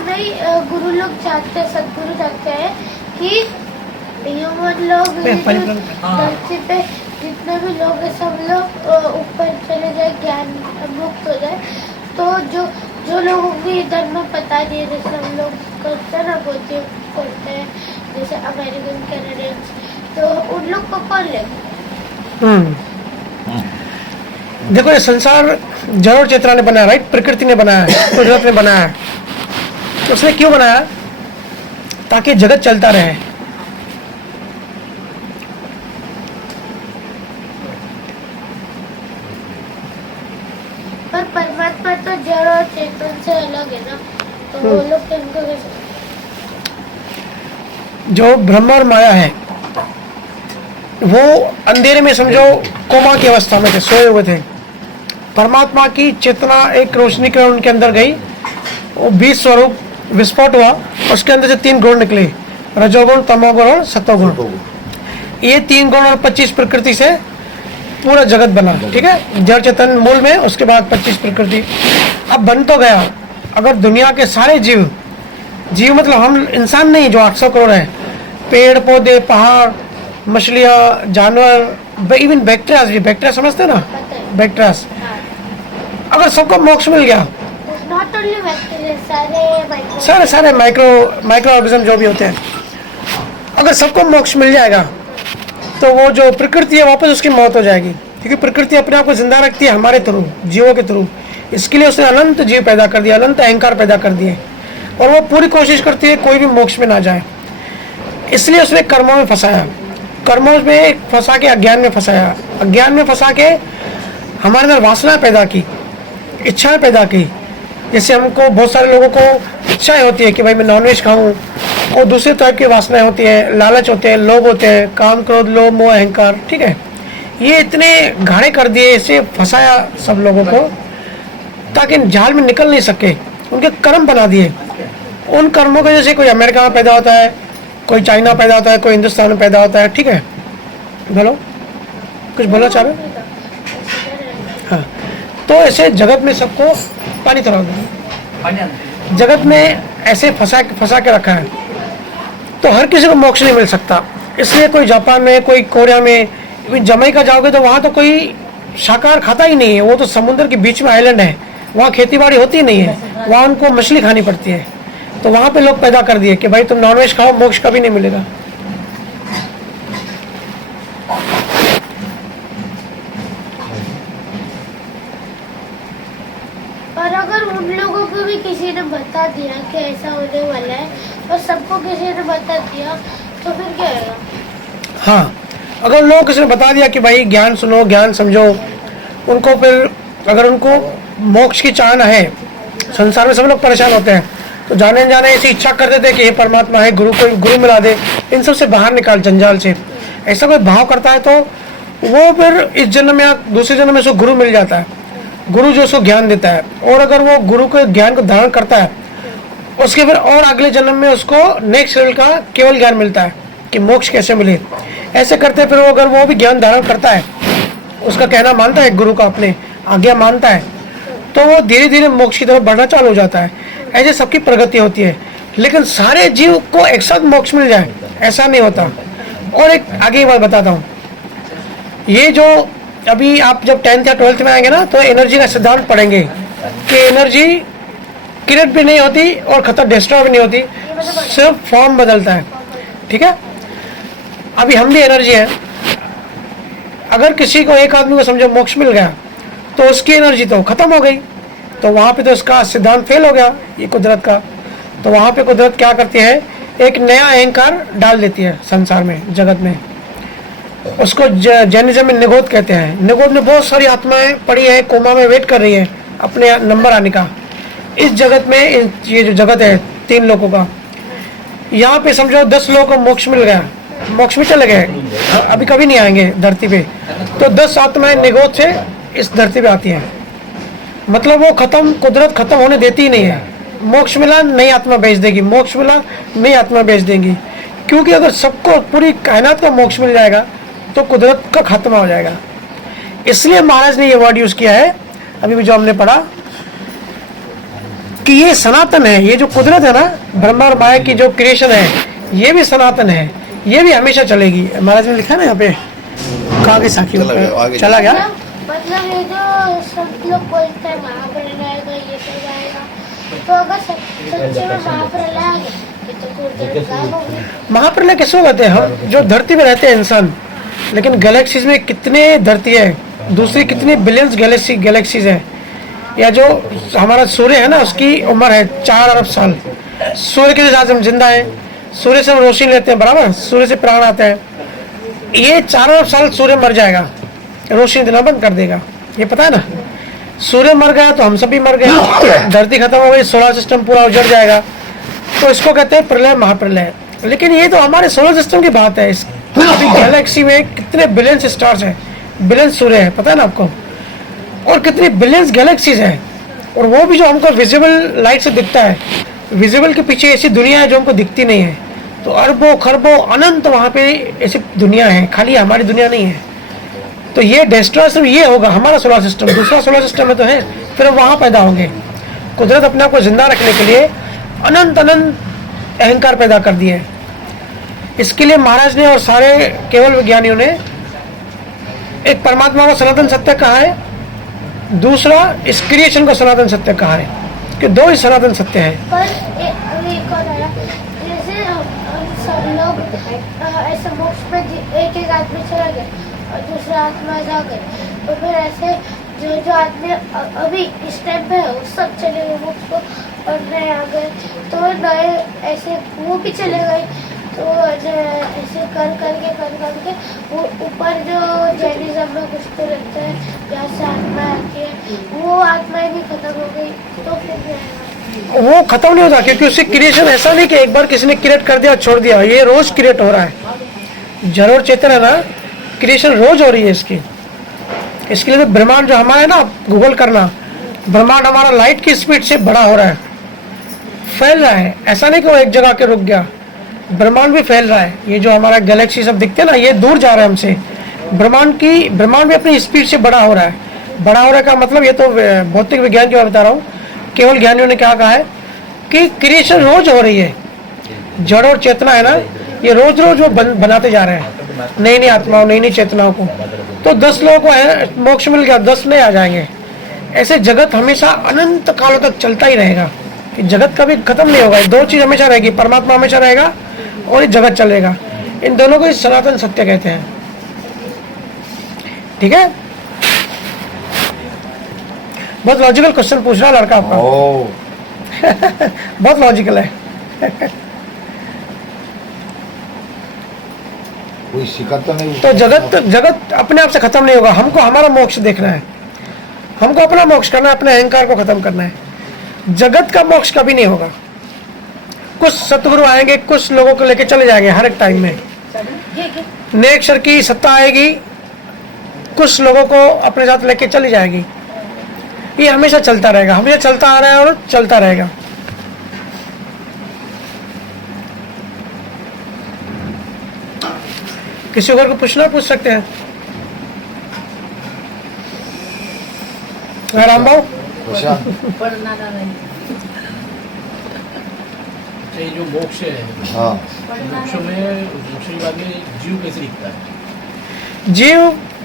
नहीं, गुरु लोग चाहते हैं, सदगुरु चाहते हैं कि ह्यूमन लोग धरती पे जितने भी लोग हैं सब लोग ऊपर चले जाए, ज्ञान मुक्त हो जाए। तो जो लोगों को ये धर्म पता नहीं है, जैसे हम लोग करते हैं ना, बोलते करते हैं जैसे अमेरिकन कैनेडियंस, तो उन लोग को कौन लेगा? देखो, ये संसार जड़ चेतना ने बनाया, राइट? प्रकृति ने बनाया है, कुदरत ने बनाया है। तो उसने क्यों बनाया? ताकि जगत चलता रहे। पर परमात्मा तो जड़ और चेतन से अलग है ना, तो वो लोग किनको कैसे? जो ब्रह्म और माया है वो अंधेरे में समझो कोमा की अवस्था में थे, सोए हुए थे। परमात्मा की चेतना एक रोशनी किरण उनके अंदर गई, वो 20 स्वरूप विस्फोट हुआ, उसके अंदर से 3 गुण निकले, रजोगुण, तमोगुण और सतोगुण। ये 3 गुण और 25 प्रकृति से पूरा जगत बना, ठीक है? जड़ चेतन मूल में, उसके बाद 25 प्रकृति। अब बन तो गया। अगर दुनिया के सारे जीव मतलब हम इंसान नहीं, जो 800 करोड़ है, पेड़ पौधे, पहाड़, मछलियाँ, जानवर, इवन बैक्टीरिया, बैक्टीरिया समझते ना, बैक्टीरिया, अगर सबको मोक्ष मिल गया, नॉट ओनली बैक्टीरिया, सारे माइक्रो ऑर्गेनिज्म जो भी होते हैं, अगर सबको मोक्ष मिल जाएगा तो वो जो प्रकृति है वापस उसकी मौत हो जाएगी, क्योंकि प्रकृति अपने आप को जिंदा रखती है हमारे थ्रू, जीवों के थ्रू। इसके लिए उसने अनंत जीव पैदा कर दिया, अनंत अहंकार पैदा कर दिए, और वो पूरी कोशिश करती है कोई भी मोक्ष में ना जाए। इसलिए उसने कर्मों में फंसाया, कर्मों में फंसा के अज्ञान में फंसाया, अज्ञान में फंसा के हमारे अंदर वासना पैदा की, इच्छाएं पैदा की। जैसे हमको बहुत सारे लोगों को इच्छाएं होती है कि भाई मैं नॉनवेज खाऊं, और दूसरे टाइप की वासनाएं होती है, लालच होते हैं, लोभ होते हैं, काम, क्रोध, लोभ, मोह, अहंकार, ठीक है? ये इतने गाढ़े कर दिए, इसे फंसाया सब लोगों को, ताकि जाल में निकल नहीं सके। उनके कर्म बना दिए। उन कर्मों के जैसे कोई अमेरिका में पैदा होता है, कोई चाइना पैदा होता है, कोई हिंदुस्तान में पैदा होता है, ठीक है? बोलो, कुछ बोलना चाह रहे? हाँ, तो ऐसे जगत में सबको पानी थोड़ा दो, जगत में ऐसे फंसा के रखा है, तो हर किसी को मोक्ष नहीं मिल सकता। इसलिए कोई जापान में, कोई कोरिया में, जमैका जाओगे तो वहाँ तो कोई शाकाहार खाता ही नहीं है, वो तो समुद्र के बीच में आइलैंड है, वहाँ खेती बाड़ी होती नहीं है, वहाँ उनको मछली खानी पड़ती है। तो वहाँ पे लोग पैदा कर दिए कि भाई तुम नॉनवेज खाओ, मोक्ष कभी नहीं मिलेगा। और अगर उन लोगों को भी किसी ने बता दिया कि ऐसा होने वाला है, और सबको किसी ने बता दिया, तो फिर क्या होगा? हाँ, अगर लोग किसी ने बता दिया कि भाई ज्ञान सुनो, ज्ञान समझो, उनको फिर अगर उनको मोक्ष की चाहना है, संसार में सब लोग परेशान होते हैं, तो जाने ऐसी इच्छा करते थे कि ये परमात्मा है, गुरु मिला दे, इन सब से बाहर निकाल, जंजाल से। ऐसा कोई भाव करता है तो वो फिर इस जन्म में या दूसरे जन्म में उसको गुरु मिल जाता है, गुरु जो उसको ज्ञान देता है। और अगर वो गुरु के ज्ञान को धारण करता है, उसके फिर और अगले जन्म में उसको नेक्स्ट लेवल का केवल ज्ञान मिलता है कि मोक्ष कैसे मिले। ऐसे करते फिर वो अगर वो भी ज्ञान धारण करता है, उसका कहना मानता है, गुरु का अपने आज्ञा मानता है, तो वो धीरे धीरे मोक्ष की तरफ बढ़ना चालू हो जाता है। ऐसे सबकी प्रगति होती है, लेकिन सारे जीव को एक साथ मोक्ष मिल जाए ऐसा नहीं होता। और एक आगे बात बताता हूँ, ये जो अभी आप जब 10th या 12th में आएंगे ना, तो एनर्जी का सिद्धांत पढ़ेंगे कि एनर्जी क्रिएट भी नहीं होती और खत्म डिस्ट्रॉय भी नहीं होती, सिर्फ फॉर्म बदलता है, ठीक है? अभी हम भी एनर्जी है। अगर किसी को, एक आदमी को समझो मोक्ष मिल गया, तो उसकी एनर्जी तो खत्म हो गई, तो वहाँ पे तो उसका सिद्धांत फेल हो गया, ये कुदरत का। तो वहाँ पे कुदरत क्या करती है, एक नया अहंकार डाल देती है संसार में, जगत में। उसको जैनिज्म में निगोद कहते हैं। निगोद में बहुत सारी आत्माएं पड़ी है, कोमा में वेट कर रही है अपने नंबर आने का। इस जगत में ये जो जगत है 3 लोगों का, यहाँ पे समझो 10 लोगों को मोक्ष मिल गया, मोक्ष में चले गए, अभी कभी नहीं आएंगे धरती पे, तो 10 आत्माएं निगोद से इस धरती पे आती हैं। मतलब वो खत्म, कुदरत खत्म होने देती ही नहीं है। मोक्ष मिला, नई आत्मा भेज देगी, मोक्ष मिला, नई आत्मा भेज देंगी, क्योंकि अगर सबको, पूरी कायनात को मोक्ष मिल जाएगा तो कुदरत का खात्मा हो जाएगा। इसलिए महाराज ने ये वर्ड यूज किया है, अभी भी जो हमने पढ़ा, कि ये सनातन है, ये जो कुदरत है ना, ब्रह्मा और माया की जो क्रिएशन है, ये भी सनातन है, ये भी हमेशा चलेगी। महाराज ने लिखा ना यहाँ पे, कहा के साखी चला गया। मतलब ये जो सब लोग बोलते हैं महाप्रलय आएगा, ये सब आएगा, तो अगर सच्चे में महाप्रलय आ गया तो कुदरत गायब होगी। महाप्रलय किसको कहते हैं? हम जो धरती में रहते हैं इंसान, लेकिन गैलेक्सीज में कितने धरती है, दूसरी कितनी बिलियंस गैलेक्सीज है। या जो हमारा सूर्य है ना, उसकी उम्र है 4 अरब साल। सूर्य के साथ हम जिंदा है, सूर्य से हम रोशनी लेते हैं, बराबर, सूर्य से प्राण आता है। ये 4 अरब साल सूर्य मर जाएगा, रोशनी देना बंद कर देगा, ये पता है ना। सूर्य मर गया तो हम सभी मर गए, धरती खत्म हो गई, सोलर सिस्टम पूरा उजड़ जाएगा। तो इसको कहते हैं प्रलय, महाप्रलय। लेकिन ये तो हमारे सोलर सिस्टम की बात है। इस गैलेक्सी में कितने बिलियंस स्टार्स हैं, बिलियंस सूर्य है, पता है ना आपको, और कितनी बिलियंस गैलेक्सीज हैं। और वो भी जो हमको विजिबल लाइट से दिखता है, विजिबल के पीछे ऐसी दुनिया है जो हमको दिखती नहीं है। तो अरबों खरबों अनंत वहाँ पे ऐसी दुनिया है, खाली हमारी दुनिया नहीं है। तो ये डेस्ट्रॉय ये होगा हमारा सोलर सिस्टम, दूसरा सोलर सिस्टम में तो है, फिर वहाँ पैदा होंगे। कुदरत अपने आप को जिंदा रखने के लिए अनंत अनंत अहंकार पैदा कर दिए हैं। इसके लिए महाराज ने और सारे केवल विज्ञानियों ने एक परमात्मा को सनातन सत्य कहा है, दूसरा इस क्रिएशन को सनातन सत्य कहा है, कि 2 ही सनातन सत्य है। पर एक और आया, जैसे हम सब लोग ऐसे मोक्ष में एक आदमी चला गया और दूसरा आत्मा जा गए, तो फिर ऐसे जो आदमी अभी इस टाइम पे है वो सब चले गए मोक्ष को, और नए आ गए, तो नए ऐसे वो भी चले गए। तो ऐसे कर करके वो ऊपर जो जैनिज्म में कुछ तो रहते हैं, जहाँ से आत्मा आती है, वो आत्माएं भी खत्म हो गई, तो फिर क्या है? वो खत्म नहीं होता, क्योंकि उससे क्रिएशन ऐसा नहीं कि एक बार किसी ने क्रिएट कर दिया छोड़ दिया, ये रोज क्रिएट हो रहा है। जड़ और चेतन है ना, क्रिएशन रोज हो रही है इसकी। इसके लिए तो ब्रह्मांड जो हमारा है ना, गूगल करना, ब्रह्मांड हमारा लाइट की स्पीड से बड़ा हो रहा है, फैल रहा है। ऐसा नहीं कि वो एक जगह के रुक गया, ब्रह्मांड भी फैल रहा है। ये जो हमारा गैलेक्सी सब दिखते हैं ना, ये दूर जा रहा है हमसे। ब्रह्मांड भी अपनी स्पीड से बड़ा हो रहा है। बड़ा हो रहा का मतलब, ये तो भौतिक विज्ञान की बात बता रहा हूँ। केवल ज्ञानियों ने क्या कहा है कि क्रिएशन रोज हो रही है। जड़ और चेतना है ना, ये रोज रोज वो बनाते जा रहे हैं नई नई आत्माओं, नई नई चेतनाओं को। तो 10 लोगों को मोक्ष मिल गया, 10 नहीं आ जाएंगे। ऐसे जगत हमेशा अनंत कालों तक चलता ही रहेगा, कि जगत कभी खत्म नहीं होगा। 2 चीज हमेशा रहेगी, परमात्मा हमेशा रहेगा और ये जगत चलेगा। इन दोनों को सनातन सत्य कहते हैं। ठीक है, बहुत लॉजिकल क्वेश्चन पूछ रहा लड़का आपका। बहुत लॉजिकल है। कोई सिखाता नहीं। तो जगत अपने आप से खत्म नहीं होगा। हमको हमारा मोक्ष देखना है, हमको अपना मोक्ष करना है, अपने अहंकार को खत्म करना है। जगत का मोक्ष कभी नहीं होगा। कुछ सतगुरु आएंगे, कुछ लोगों को लेके चले जाएंगे हर एक टाइम में। नेक्सर की सत्ता आएगी, कुछ लोगों को अपने साथ लेके चली जाएगी। ये हमेशा चलता रहेगा, हमेशा चलता आ रहा है और चलता रहेगा। किसी और को पूछना पूछ सकते हैं। राम भाव ये जो मोक्ष है, हाँ, मोक्ष की बात में जीव कैसे दिखता है? जीव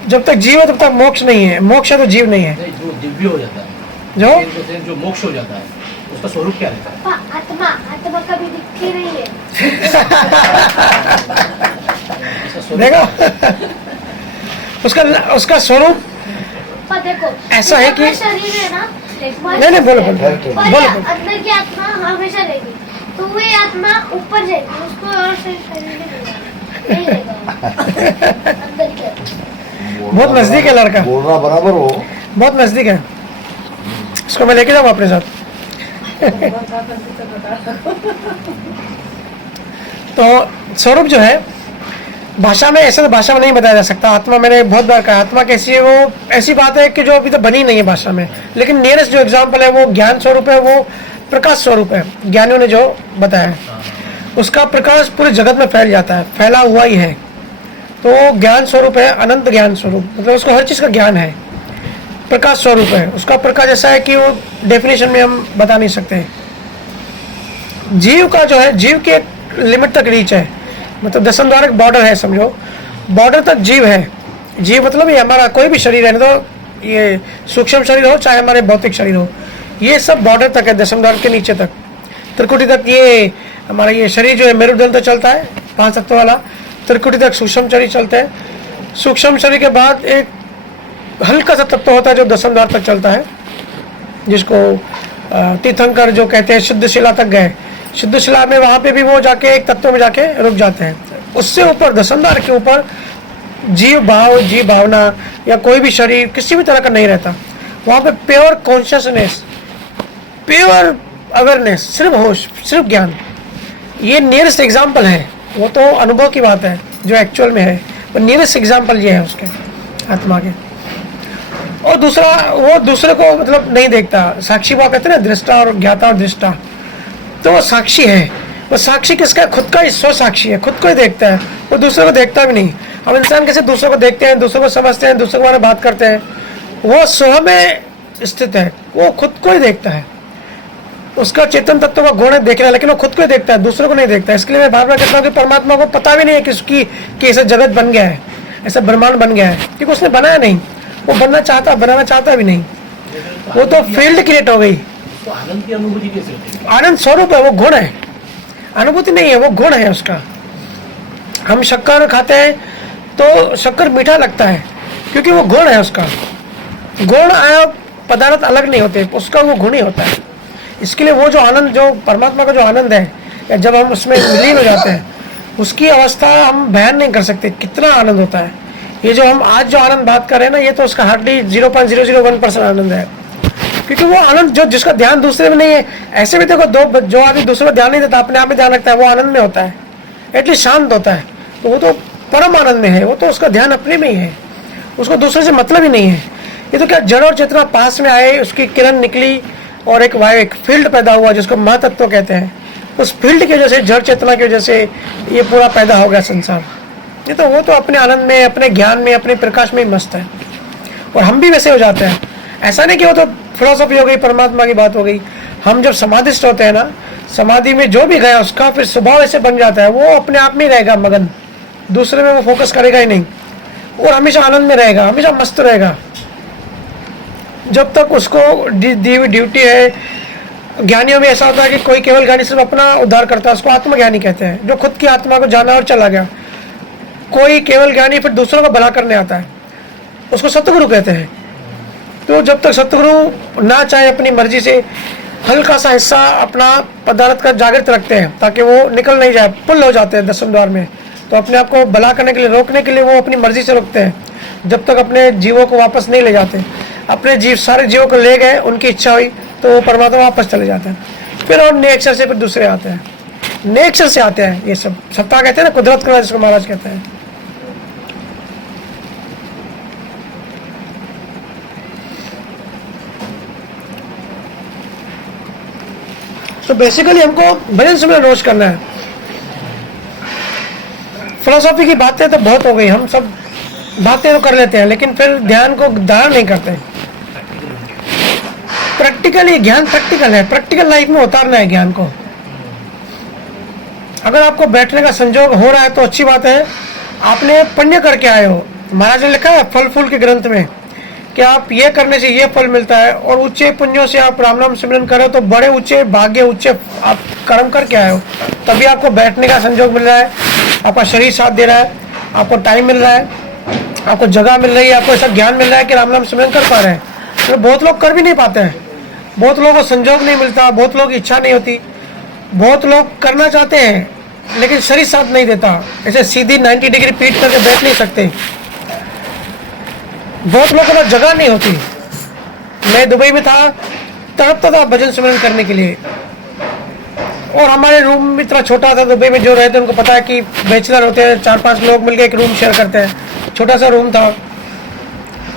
जब तक जीव है तब तक मोक्ष नहीं है। मोक्ष है तो जीव नहीं है। जो दिव्य हो जाता है, जो मोक्ष हो जाता है, उसका स्वरूप क्या रहता है? आत्मा कभी दिखती नहीं है। देखो उसका स्वरूप देखो ऐसा है कि शरीर है ना, नहीं बोलो अंदर की आत्मा हमेशा रहेगी, तो वही आत्मा ऊपर जाएगी, उसको और से शरीर नहीं रहेगा। अंदर की आत्मा बहुत नजदीक है लड़का, बोल रहा बराबर हो। बहुत नजदीक है। इसको मैं लेके जाऊँ अपने साथ। तो स्वरूप जो है भाषा में, ऐसे तो भाषा में नहीं बताया जा सकता। आत्मा मैंने बहुत बार कहा, आत्मा कैसी है वो ऐसी बात है कि जो अभी तो बनी नहीं है भाषा में। लेकिन नियरेस्ट जो एग्जाम्पल है वो ज्ञान स्वरूप है, वो प्रकाश स्वरूप है। ज्ञानियों ने जो बताया उसका प्रकाश पूरे जगत में फैल जाता है, फैला हुआ ही है। तो ज्ञान स्वरूप है, अनंत ज्ञान स्वरूप, मतलब उसको हर चीज का ज्ञान है। प्रकाश स्वरूप है, उसका प्रकाश ऐसा है कि वो डेफिनेशन में हम बता नहीं सकते। जीव का जो है, जीव के लिमिट तक रीच है, मतलब दसम द्वार एक बॉर्डर है, समझो बॉर्डर तक जीव है। जीव मतलब ये हमारा कोई भी शरीर है, नहीं तो ये सूक्ष्म शरीर हो चाहे हमारे भौतिक शरीर हो, ये सब बॉर्डर तक है, दसम द्वार के नीचे तक, त्रिकुटी तक। ये हमारा ये शरीर जो है मेरुदंड तक चलता है 5 तत्व वाला, त्रिकुटी तक सूक्ष्म शरीर चलते हैं। सूक्ष्म शरीर के बाद एक हल्का सा तत्व होता है जो दसम द्वार तक चलता है, जिसको तीर्थंकर जो कहते हैं शुद्ध शिला तक गए। शुद्ध शिला में वहां पे भी वो जाके एक तत्व में जाके रुक जाते हैं। उससे ऊपर दसम द्वार के ऊपर जीव भाव, जीव भावना या कोई भी शरीर किसी भी तरह का नहीं रहता। वहां पे प्योर कॉन्शियसनेस, प्योर अवेयरनेस, सिर्फ होश, सिर्फ ज्ञान। ये नियरेस्ट एग्जाम्पल है, वो तो अनुभव की बात है जो एक्चुअल में है, पर नियरेस्ट एग्जाम्पल ये है उसके आत्मा के। और दूसरा, वो दूसरे को मतलब नहीं देखता, साक्षी भाव कहते हैं ना, दृष्टा और ज्ञाता और दृष्टा, तो वो साक्षी है। वो साक्षी किसका है? खुद का ही स्व साक्षी है, खुद को ही देखता है, वो दूसरे को देखता भी नहीं। हम इंसान कैसे दूसरों को देखते हैं, दूसरों को समझते हैं, दूसरों के बारे में बात करते हैं, वो स्व में स्थित है, वो खुद को ही देखता है। उसका चेतन तत्व का गुण है देखना, लेकिन वो खुद को ही देखता है, दूसरों को नहीं देखता है। इसके लिए मैं बार बार कहता हूँ कि परमात्मा को पता भी नहीं है कि उसकी कि ऐसा जगत बन गया है, ऐसा ब्रह्मांड बन गया है, क्योंकि उसने बनाया नहीं, वो बनाना चाहता भी नहीं। वो तो फील्ड क्रिएट हो गई। तो आनंद की अनुभूति कैसे होती है? आनंद स्वरूप है, वो गुण है, अनुभूति नहीं है, वो गुण है उसका। हम शक्कर खाते हैं तो शक्कर मीठा लगता है, क्योंकि वो गुण है उसका। गुण पदार्थ अलग नहीं होते, उसका वो गुण ही होता है। इसके लिए वो जो आनंद, जो परमात्मा का जो आनंद है, या जब हम उसमें विलीन हो जाते हैं, उसकी अवस्था हम बयान नहीं कर सकते कितना आनंद होता है। ये जो हम आज जो आनंद बात कर रहे हैं ना, ये तो उसका हार्डली 0.001% आनंद है, क्योंकि वो आनंद जो जिसका ध्यान दूसरे में नहीं है। ऐसे भी देखो, दो जो आदमी दूसरे को ध्यान नहीं देता, अपने आप में ध्यान रखता है, वो आनंद में होता है, एटलीस्ट शांत होता है, तो वो तो परम आनंद में है। वो तो उसका ध्यान अपने में ही है, उसको दूसरे से मतलब ही नहीं है। ये तो क्या जड़ और चेतना पास में आए, उसकी किरण निकली और एक वायु, एक फील्ड पैदा हुआ जिसको महातत्व कहते हैं। उस फील्ड की वजह से, जड़ चेतना की वजह से ये पूरा पैदा हो गया संसार। ये तो वो तो अपने आनंद में, अपने ज्ञान में, अपने प्रकाश में ही मस्त है। और हम भी वैसे हो जाते हैं। ऐसा नहीं कि वो तो फिलोसफी हो गई, परमात्मा की बात हो गई। हम जब समाधिस्थ होते हैं ना, समाधि में जो भी गया उसका फिर स्वभाव ऐसे बन जाता है, वो अपने आप में ही रहेगा मगन, दूसरे में वो फोकस करेगा ही नहीं, और हमेशा आनंद में रहेगा, हमेशा मस्त रहेगा, जब तक उसको दी हुई ड्यूटी है। ज्ञानियों में ऐसा होता है कि कोई केवल ज्ञानी सिर्फ अपना उद्धार करता है, उसको आत्मज्ञानी कहते हैं, जो खुद की आत्मा को जाना और चला गया। कोई केवल ज्ञानी फिर दूसरों को भला करने आता है, उसको सतगुरु कहते हैं। तो जब तक सतगुरु ना चाहे, अपनी मर्जी से हल्का सा हिस्सा अपना पदार्थ का जागृत रखते हैं ताकि वो निकल नहीं जाए, पुल हो जाते हैं दसम द्वार में, तो अपने आप को भला करने के लिए, रोकने के लिए वो अपनी मर्जी से रोकते हैं, जब तक अपने जीवों को वापस नहीं ले जाते। अपने जीव सारे जीवों को ले गए, उनकी इच्छा हुई तो वो परमात्मा वापस चले जाते हैं। फिर और नेचर से फिर दूसरे आते हैं, नेचर से आते हैं। ये सब सत्ता कहते हैं ना, कुदरत का, जिसको महाराज कहते हैं। तो बेसिकली हमको भजन सिमरन रोज करना है। फिलोसॉफी की बातें तो बहुत हो गई, हम सब बातें तो कर लेते हैं, लेकिन फिर ध्यान को धारण नहीं करते। प्रैक्टिकली ज्ञान प्रैक्टिकल है, प्रैक्टिकल लाइफ में उतारना है ज्ञान को। अगर आपको बैठने का संजोग हो रहा है तो अच्छी बात है, आपने पुण्य करके आए हो। महाराज ने लिखा है फल फूल के ग्रंथ में कि आप ये करने से ये फल मिलता है, और ऊंचे पुण्यों से आप राम नाम सिमरन करो तो बड़े ऊंचे भाग्य, ऊंचे आप कर्म करके आए हो, तभी आपको बैठने का संजोग मिल रहा है, आपका शरीर साथ दे रहा है, आपको टाइम मिल रहा है, आपको जगह मिल रही है, आपको ऐसा ज्ञान मिल रहा है कि राम नाम सिमरन कर पा रहे हैं। तो बहुत लोग कर भी नहीं पाते हैं, बहुत लोगों को संजोग नहीं मिलता, बहुत लोगों की इच्छा नहीं होती, बहुत लोग करना चाहते हैं लेकिन शरीर साथ नहीं देता, ऐसे सीधी 90 डिग्री पीठ करके बैठ नहीं सकते। बहुत लोगों को जगह नहीं होती। मैं दुबई में था, तड़पता था भजन सिमरन करने के लिए, और हमारे रूम इतना छोटा था, दुबई में जो रहते हैं उनको पता है कि बैचलर होते हैं, 4-5 लोग मिलकर एक रूम शेयर करते हैं, छोटा सा रूम था,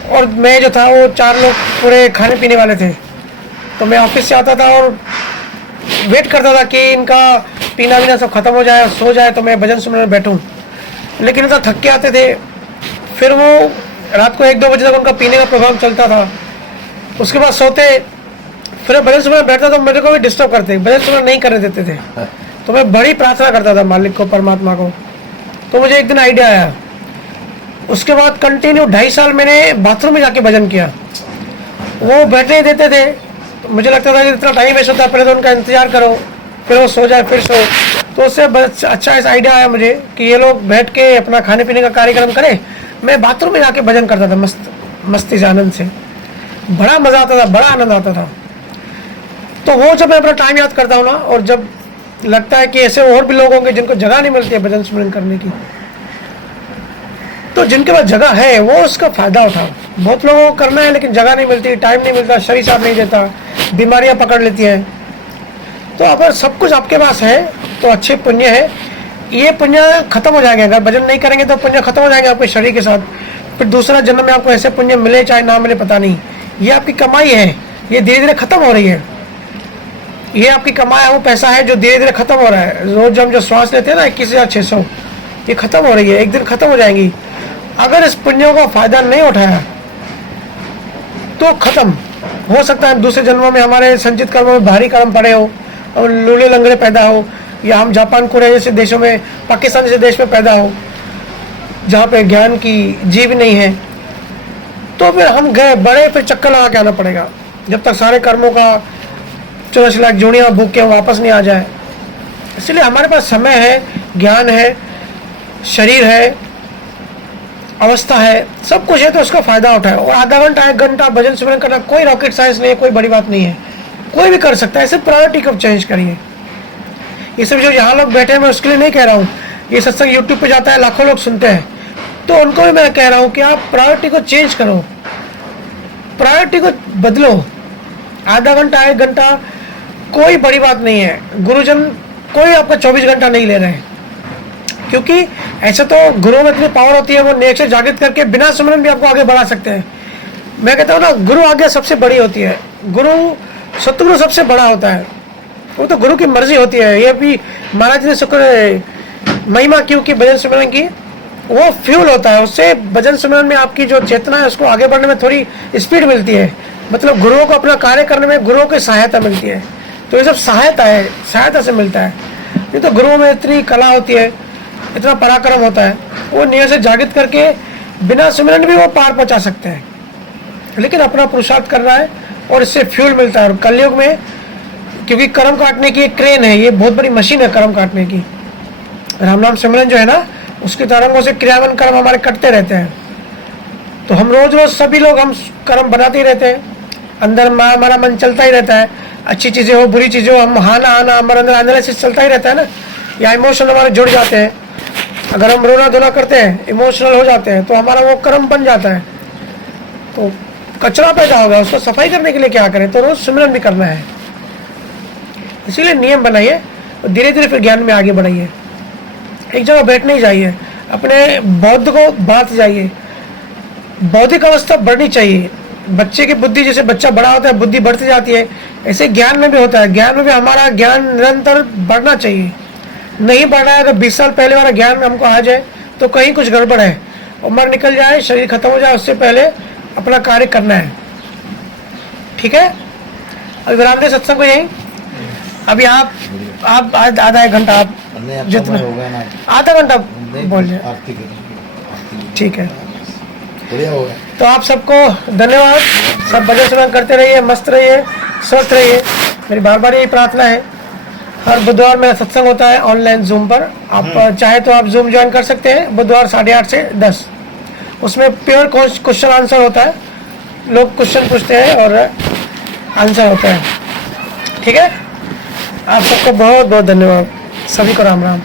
और मैं जो था वो 4 लोग पूरे खाने पीने वाले थे। तो मैं ऑफिस से आता था और वेट करता था कि इनका पीना वीना सब खत्म हो जाए और सो जाए तो मैं भजन सुनने बैठूं, लेकिन इतना थक के आते थे। फिर वो रात को 1-2 बजे तक उनका पीने का प्रोग्राम चलता था, उसके बाद सोते, फिर भजन सुमरन बैठता तो मेरे को भी डिस्टर्ब करते, भजन सुमरन नहीं करने देते थे। तो मैं बड़ी प्रार्थना करता था मालिक को, परमात्मा को। तो मुझे एक दिन आइडिया आया, उसके बाद कंटिन्यू 2.5 साल मैंने बाथरूम में जाके भजन किया। वो बैठने देते थे तो मुझे लगता था कि इतना टाइम वेस्ट होता है, पहले तो उनका इंतजार करो, फिर वो सो जाए फिर सो। तो उससे अच्छा ऐसा आइडिया आया मुझे कि ये लोग बैठ के अपना खाने पीने का कार्यक्रम करें, मैं बाथरूम में जाके भजन करता था मस्ती से, आनंद से। बड़ा मजा आता था, बड़ा आनंद आता था। तो वो जब मैं अपना टाइम याद करता हूँ ना, और जब लगता है कि ऐसे और भी लोग होंगे जिनको जगह नहीं मिलती है भजन स्मरण करने की, तो जिनके पास जगह है वो उसका फायदा उठाओ। बहुत लोगों को करना है लेकिन जगह नहीं मिलती, टाइम नहीं मिलता, शरीर साथ नहीं देता, बीमारियां पकड़ लेती हैं। तो अगर सब कुछ आपके पास है तो अच्छे पुण्य है, ये पुण्य खत्म हो जाएंगे। अगर भजन नहीं करेंगे तो पुण्य खत्म हो जाएंगे आपके शरीर के साथ। फिर दूसरा जन्म में आपको ऐसे पुण्य मिले चाहे ना मिले पता नहीं, ये आपकी कमाई है, ये धीरे धीरे खत्म हो रही है। ये आपकी कमाया वो पैसा है जो धीरे धीरे खत्म हो रहा है। रोज हम जो श्वास लेते हैं ना 21,600, ये खत्म हो रही है, एक दिन खत्म हो जाएंगी। अगर इस पुण्यों का फायदा नहीं उठाया तो खत्म हो सकता है दूसरे जन्मों में हमारे संचित कर्मों में भारी कर्म पड़े हो और लूले लंगड़े पैदा हो, या हम जापान कोरिया जैसे देशों में, पाकिस्तान जैसे देश में पैदा हो जहाँ पे ज्ञान की जीव नहीं है। तो फिर हम गए बड़े, फिर चक्कर लगा के आना पड़ेगा जब तक सारे कर्मों का 84 लाख जोड़ियाँ भूख के वापस नहीं आ जाए। इसलिए हमारे पास समय है, ज्ञान है, शरीर है, अवस्था है, सब कुछ है, तो उसका फायदा उठाए। और आधा घंटा 1 घंटा भजन सिमरन करना कोई रॉकेट साइंस नहीं है, कोई बड़ी बात नहीं है, कोई भी कर सकता है। ऐसे प्रायोरिटी कब चेंज करिए। ये सब जो यहाँ लोग बैठे हैं मैं उसके लिए नहीं कह रहा हूँ, ये सत्संग यूट्यूब पे जाता है, लाखों लोग सुनते हैं, तो उनको भी मैं कह रहा हूँ कि आप प्रायोरिटी को चेंज करो, प्रायोरिटी को बदलो। आधा घंटा 1 घंटा कोई बड़ी बात नहीं है। गुरुजन कोई आपका 24 घंटा नहीं ले रहे हैं, क्योंकि ऐसे तो गुरुओं में इतनी पावर होती है, वो नेक से जागृत करके बिना सुमरन भी आपको आगे बढ़ा सकते हैं। मैं कहता हूँ ना, गुरु आज्ञा सबसे बड़ी होती है, गुरु सतगुरु सबसे बड़ा होता है, वो तो गुरु की मर्जी होती है। ये भी महाराज ने शुक्र महिमा क्यों की भजन सिमरन की, वो फ्यूल होता है, उससे भजन सिमरन में आपकी जो चेतना है उसको आगे बढ़ने में थोड़ी स्पीड मिलती है। मतलब गुरुओं को अपना कार्य करने में गुरुओं की सहायता मिलती है। तो ये सब सहायता है, सहायता से मिलता है। नहीं तो गुरुओं में इतनी कला होती है, इतना पराक्रम होता है, वो नियत से जागृत करके बिना सिमरन भी वो पार पहुंचा सकते हैं। लेकिन अपना पुरुषार्थ कर रहा है और इससे फ्यूल मिलता है। और कलयुग में क्योंकि कर्म काटने की एक क्रेन है, ये बहुत बड़ी मशीन है कर्म काटने की। राम नाम सिमरन जो है ना, उसके तरंगों से क्रियावन कर्म हमारे कटते रहते हैं। तो हम रोज रोज सभी लोग हम कर्म बनाते ही रहते हैं, अंदर हमारा मन चलता ही रहता है, अच्छी चीजें हो बुरी चीजें हो, हम हाना आना हमारे अंदर एनालिसिस चलता ही रहता है ना, या इमोशन हमारे जुड़ जाते हैं। अगर हम रोना धोना करते हैं, इमोशनल हो जाते हैं, तो हमारा वो कर्म बन जाता है, तो कचरा पैदा होगा। उसको सफाई करने के लिए क्या करें, तो रोज सिमरन भी करना है। इसीलिए नियम बनाइए और धीरे धीरे फिर ज्ञान में आगे बढ़ाइए। एक जगह बैठ नहीं जाइए, अपने बौद्ध को बांट जाइए। बौद्धिक अवस्था बढ़नी चाहिए। बच्चे की बुद्धि, जैसे बच्चा बड़ा होता है बुद्धि बढ़ती जाती है, ऐसे ज्ञान में भी होता है। ज्ञान में भी हमारा ज्ञान निरंतर बढ़ना चाहिए। नहीं बढ़ रहा है, अगर 20 साल पहले वाला ज्ञान में हमको आ जाए तो कहीं कुछ गड़बड़ है। उम्र निकल जाए, शरीर खत्म हो जाए, उससे पहले अपना कार्य करना है। ठीक है, अभी विराम दे सत्संग को यहीं। अभी आप आधा 1 घंटा आप जितना आधा घंटा बोलिए, ठीक है, बढ़िया हो गया। तो आप सबको धन्यवाद। सब भजन सिमरन करते रहिए, मस्त रहिए, स्वस्थ रहिए। मेरी बार बार यही प्रार्थना है। हर बुधवार मेरा सत्संग होता है ऑनलाइन जूम पर। आप चाहे तो आप जूम ज्वाइन कर सकते हैं, बुधवार 8:30 से 10। उसमें प्योर क्वेश्चन आंसर होता है, लोग क्वेश्चन पूछते हैं और आंसर होता है। ठीक है, आप सबको बहुत बहुत धन्यवाद। सभी को राम राम।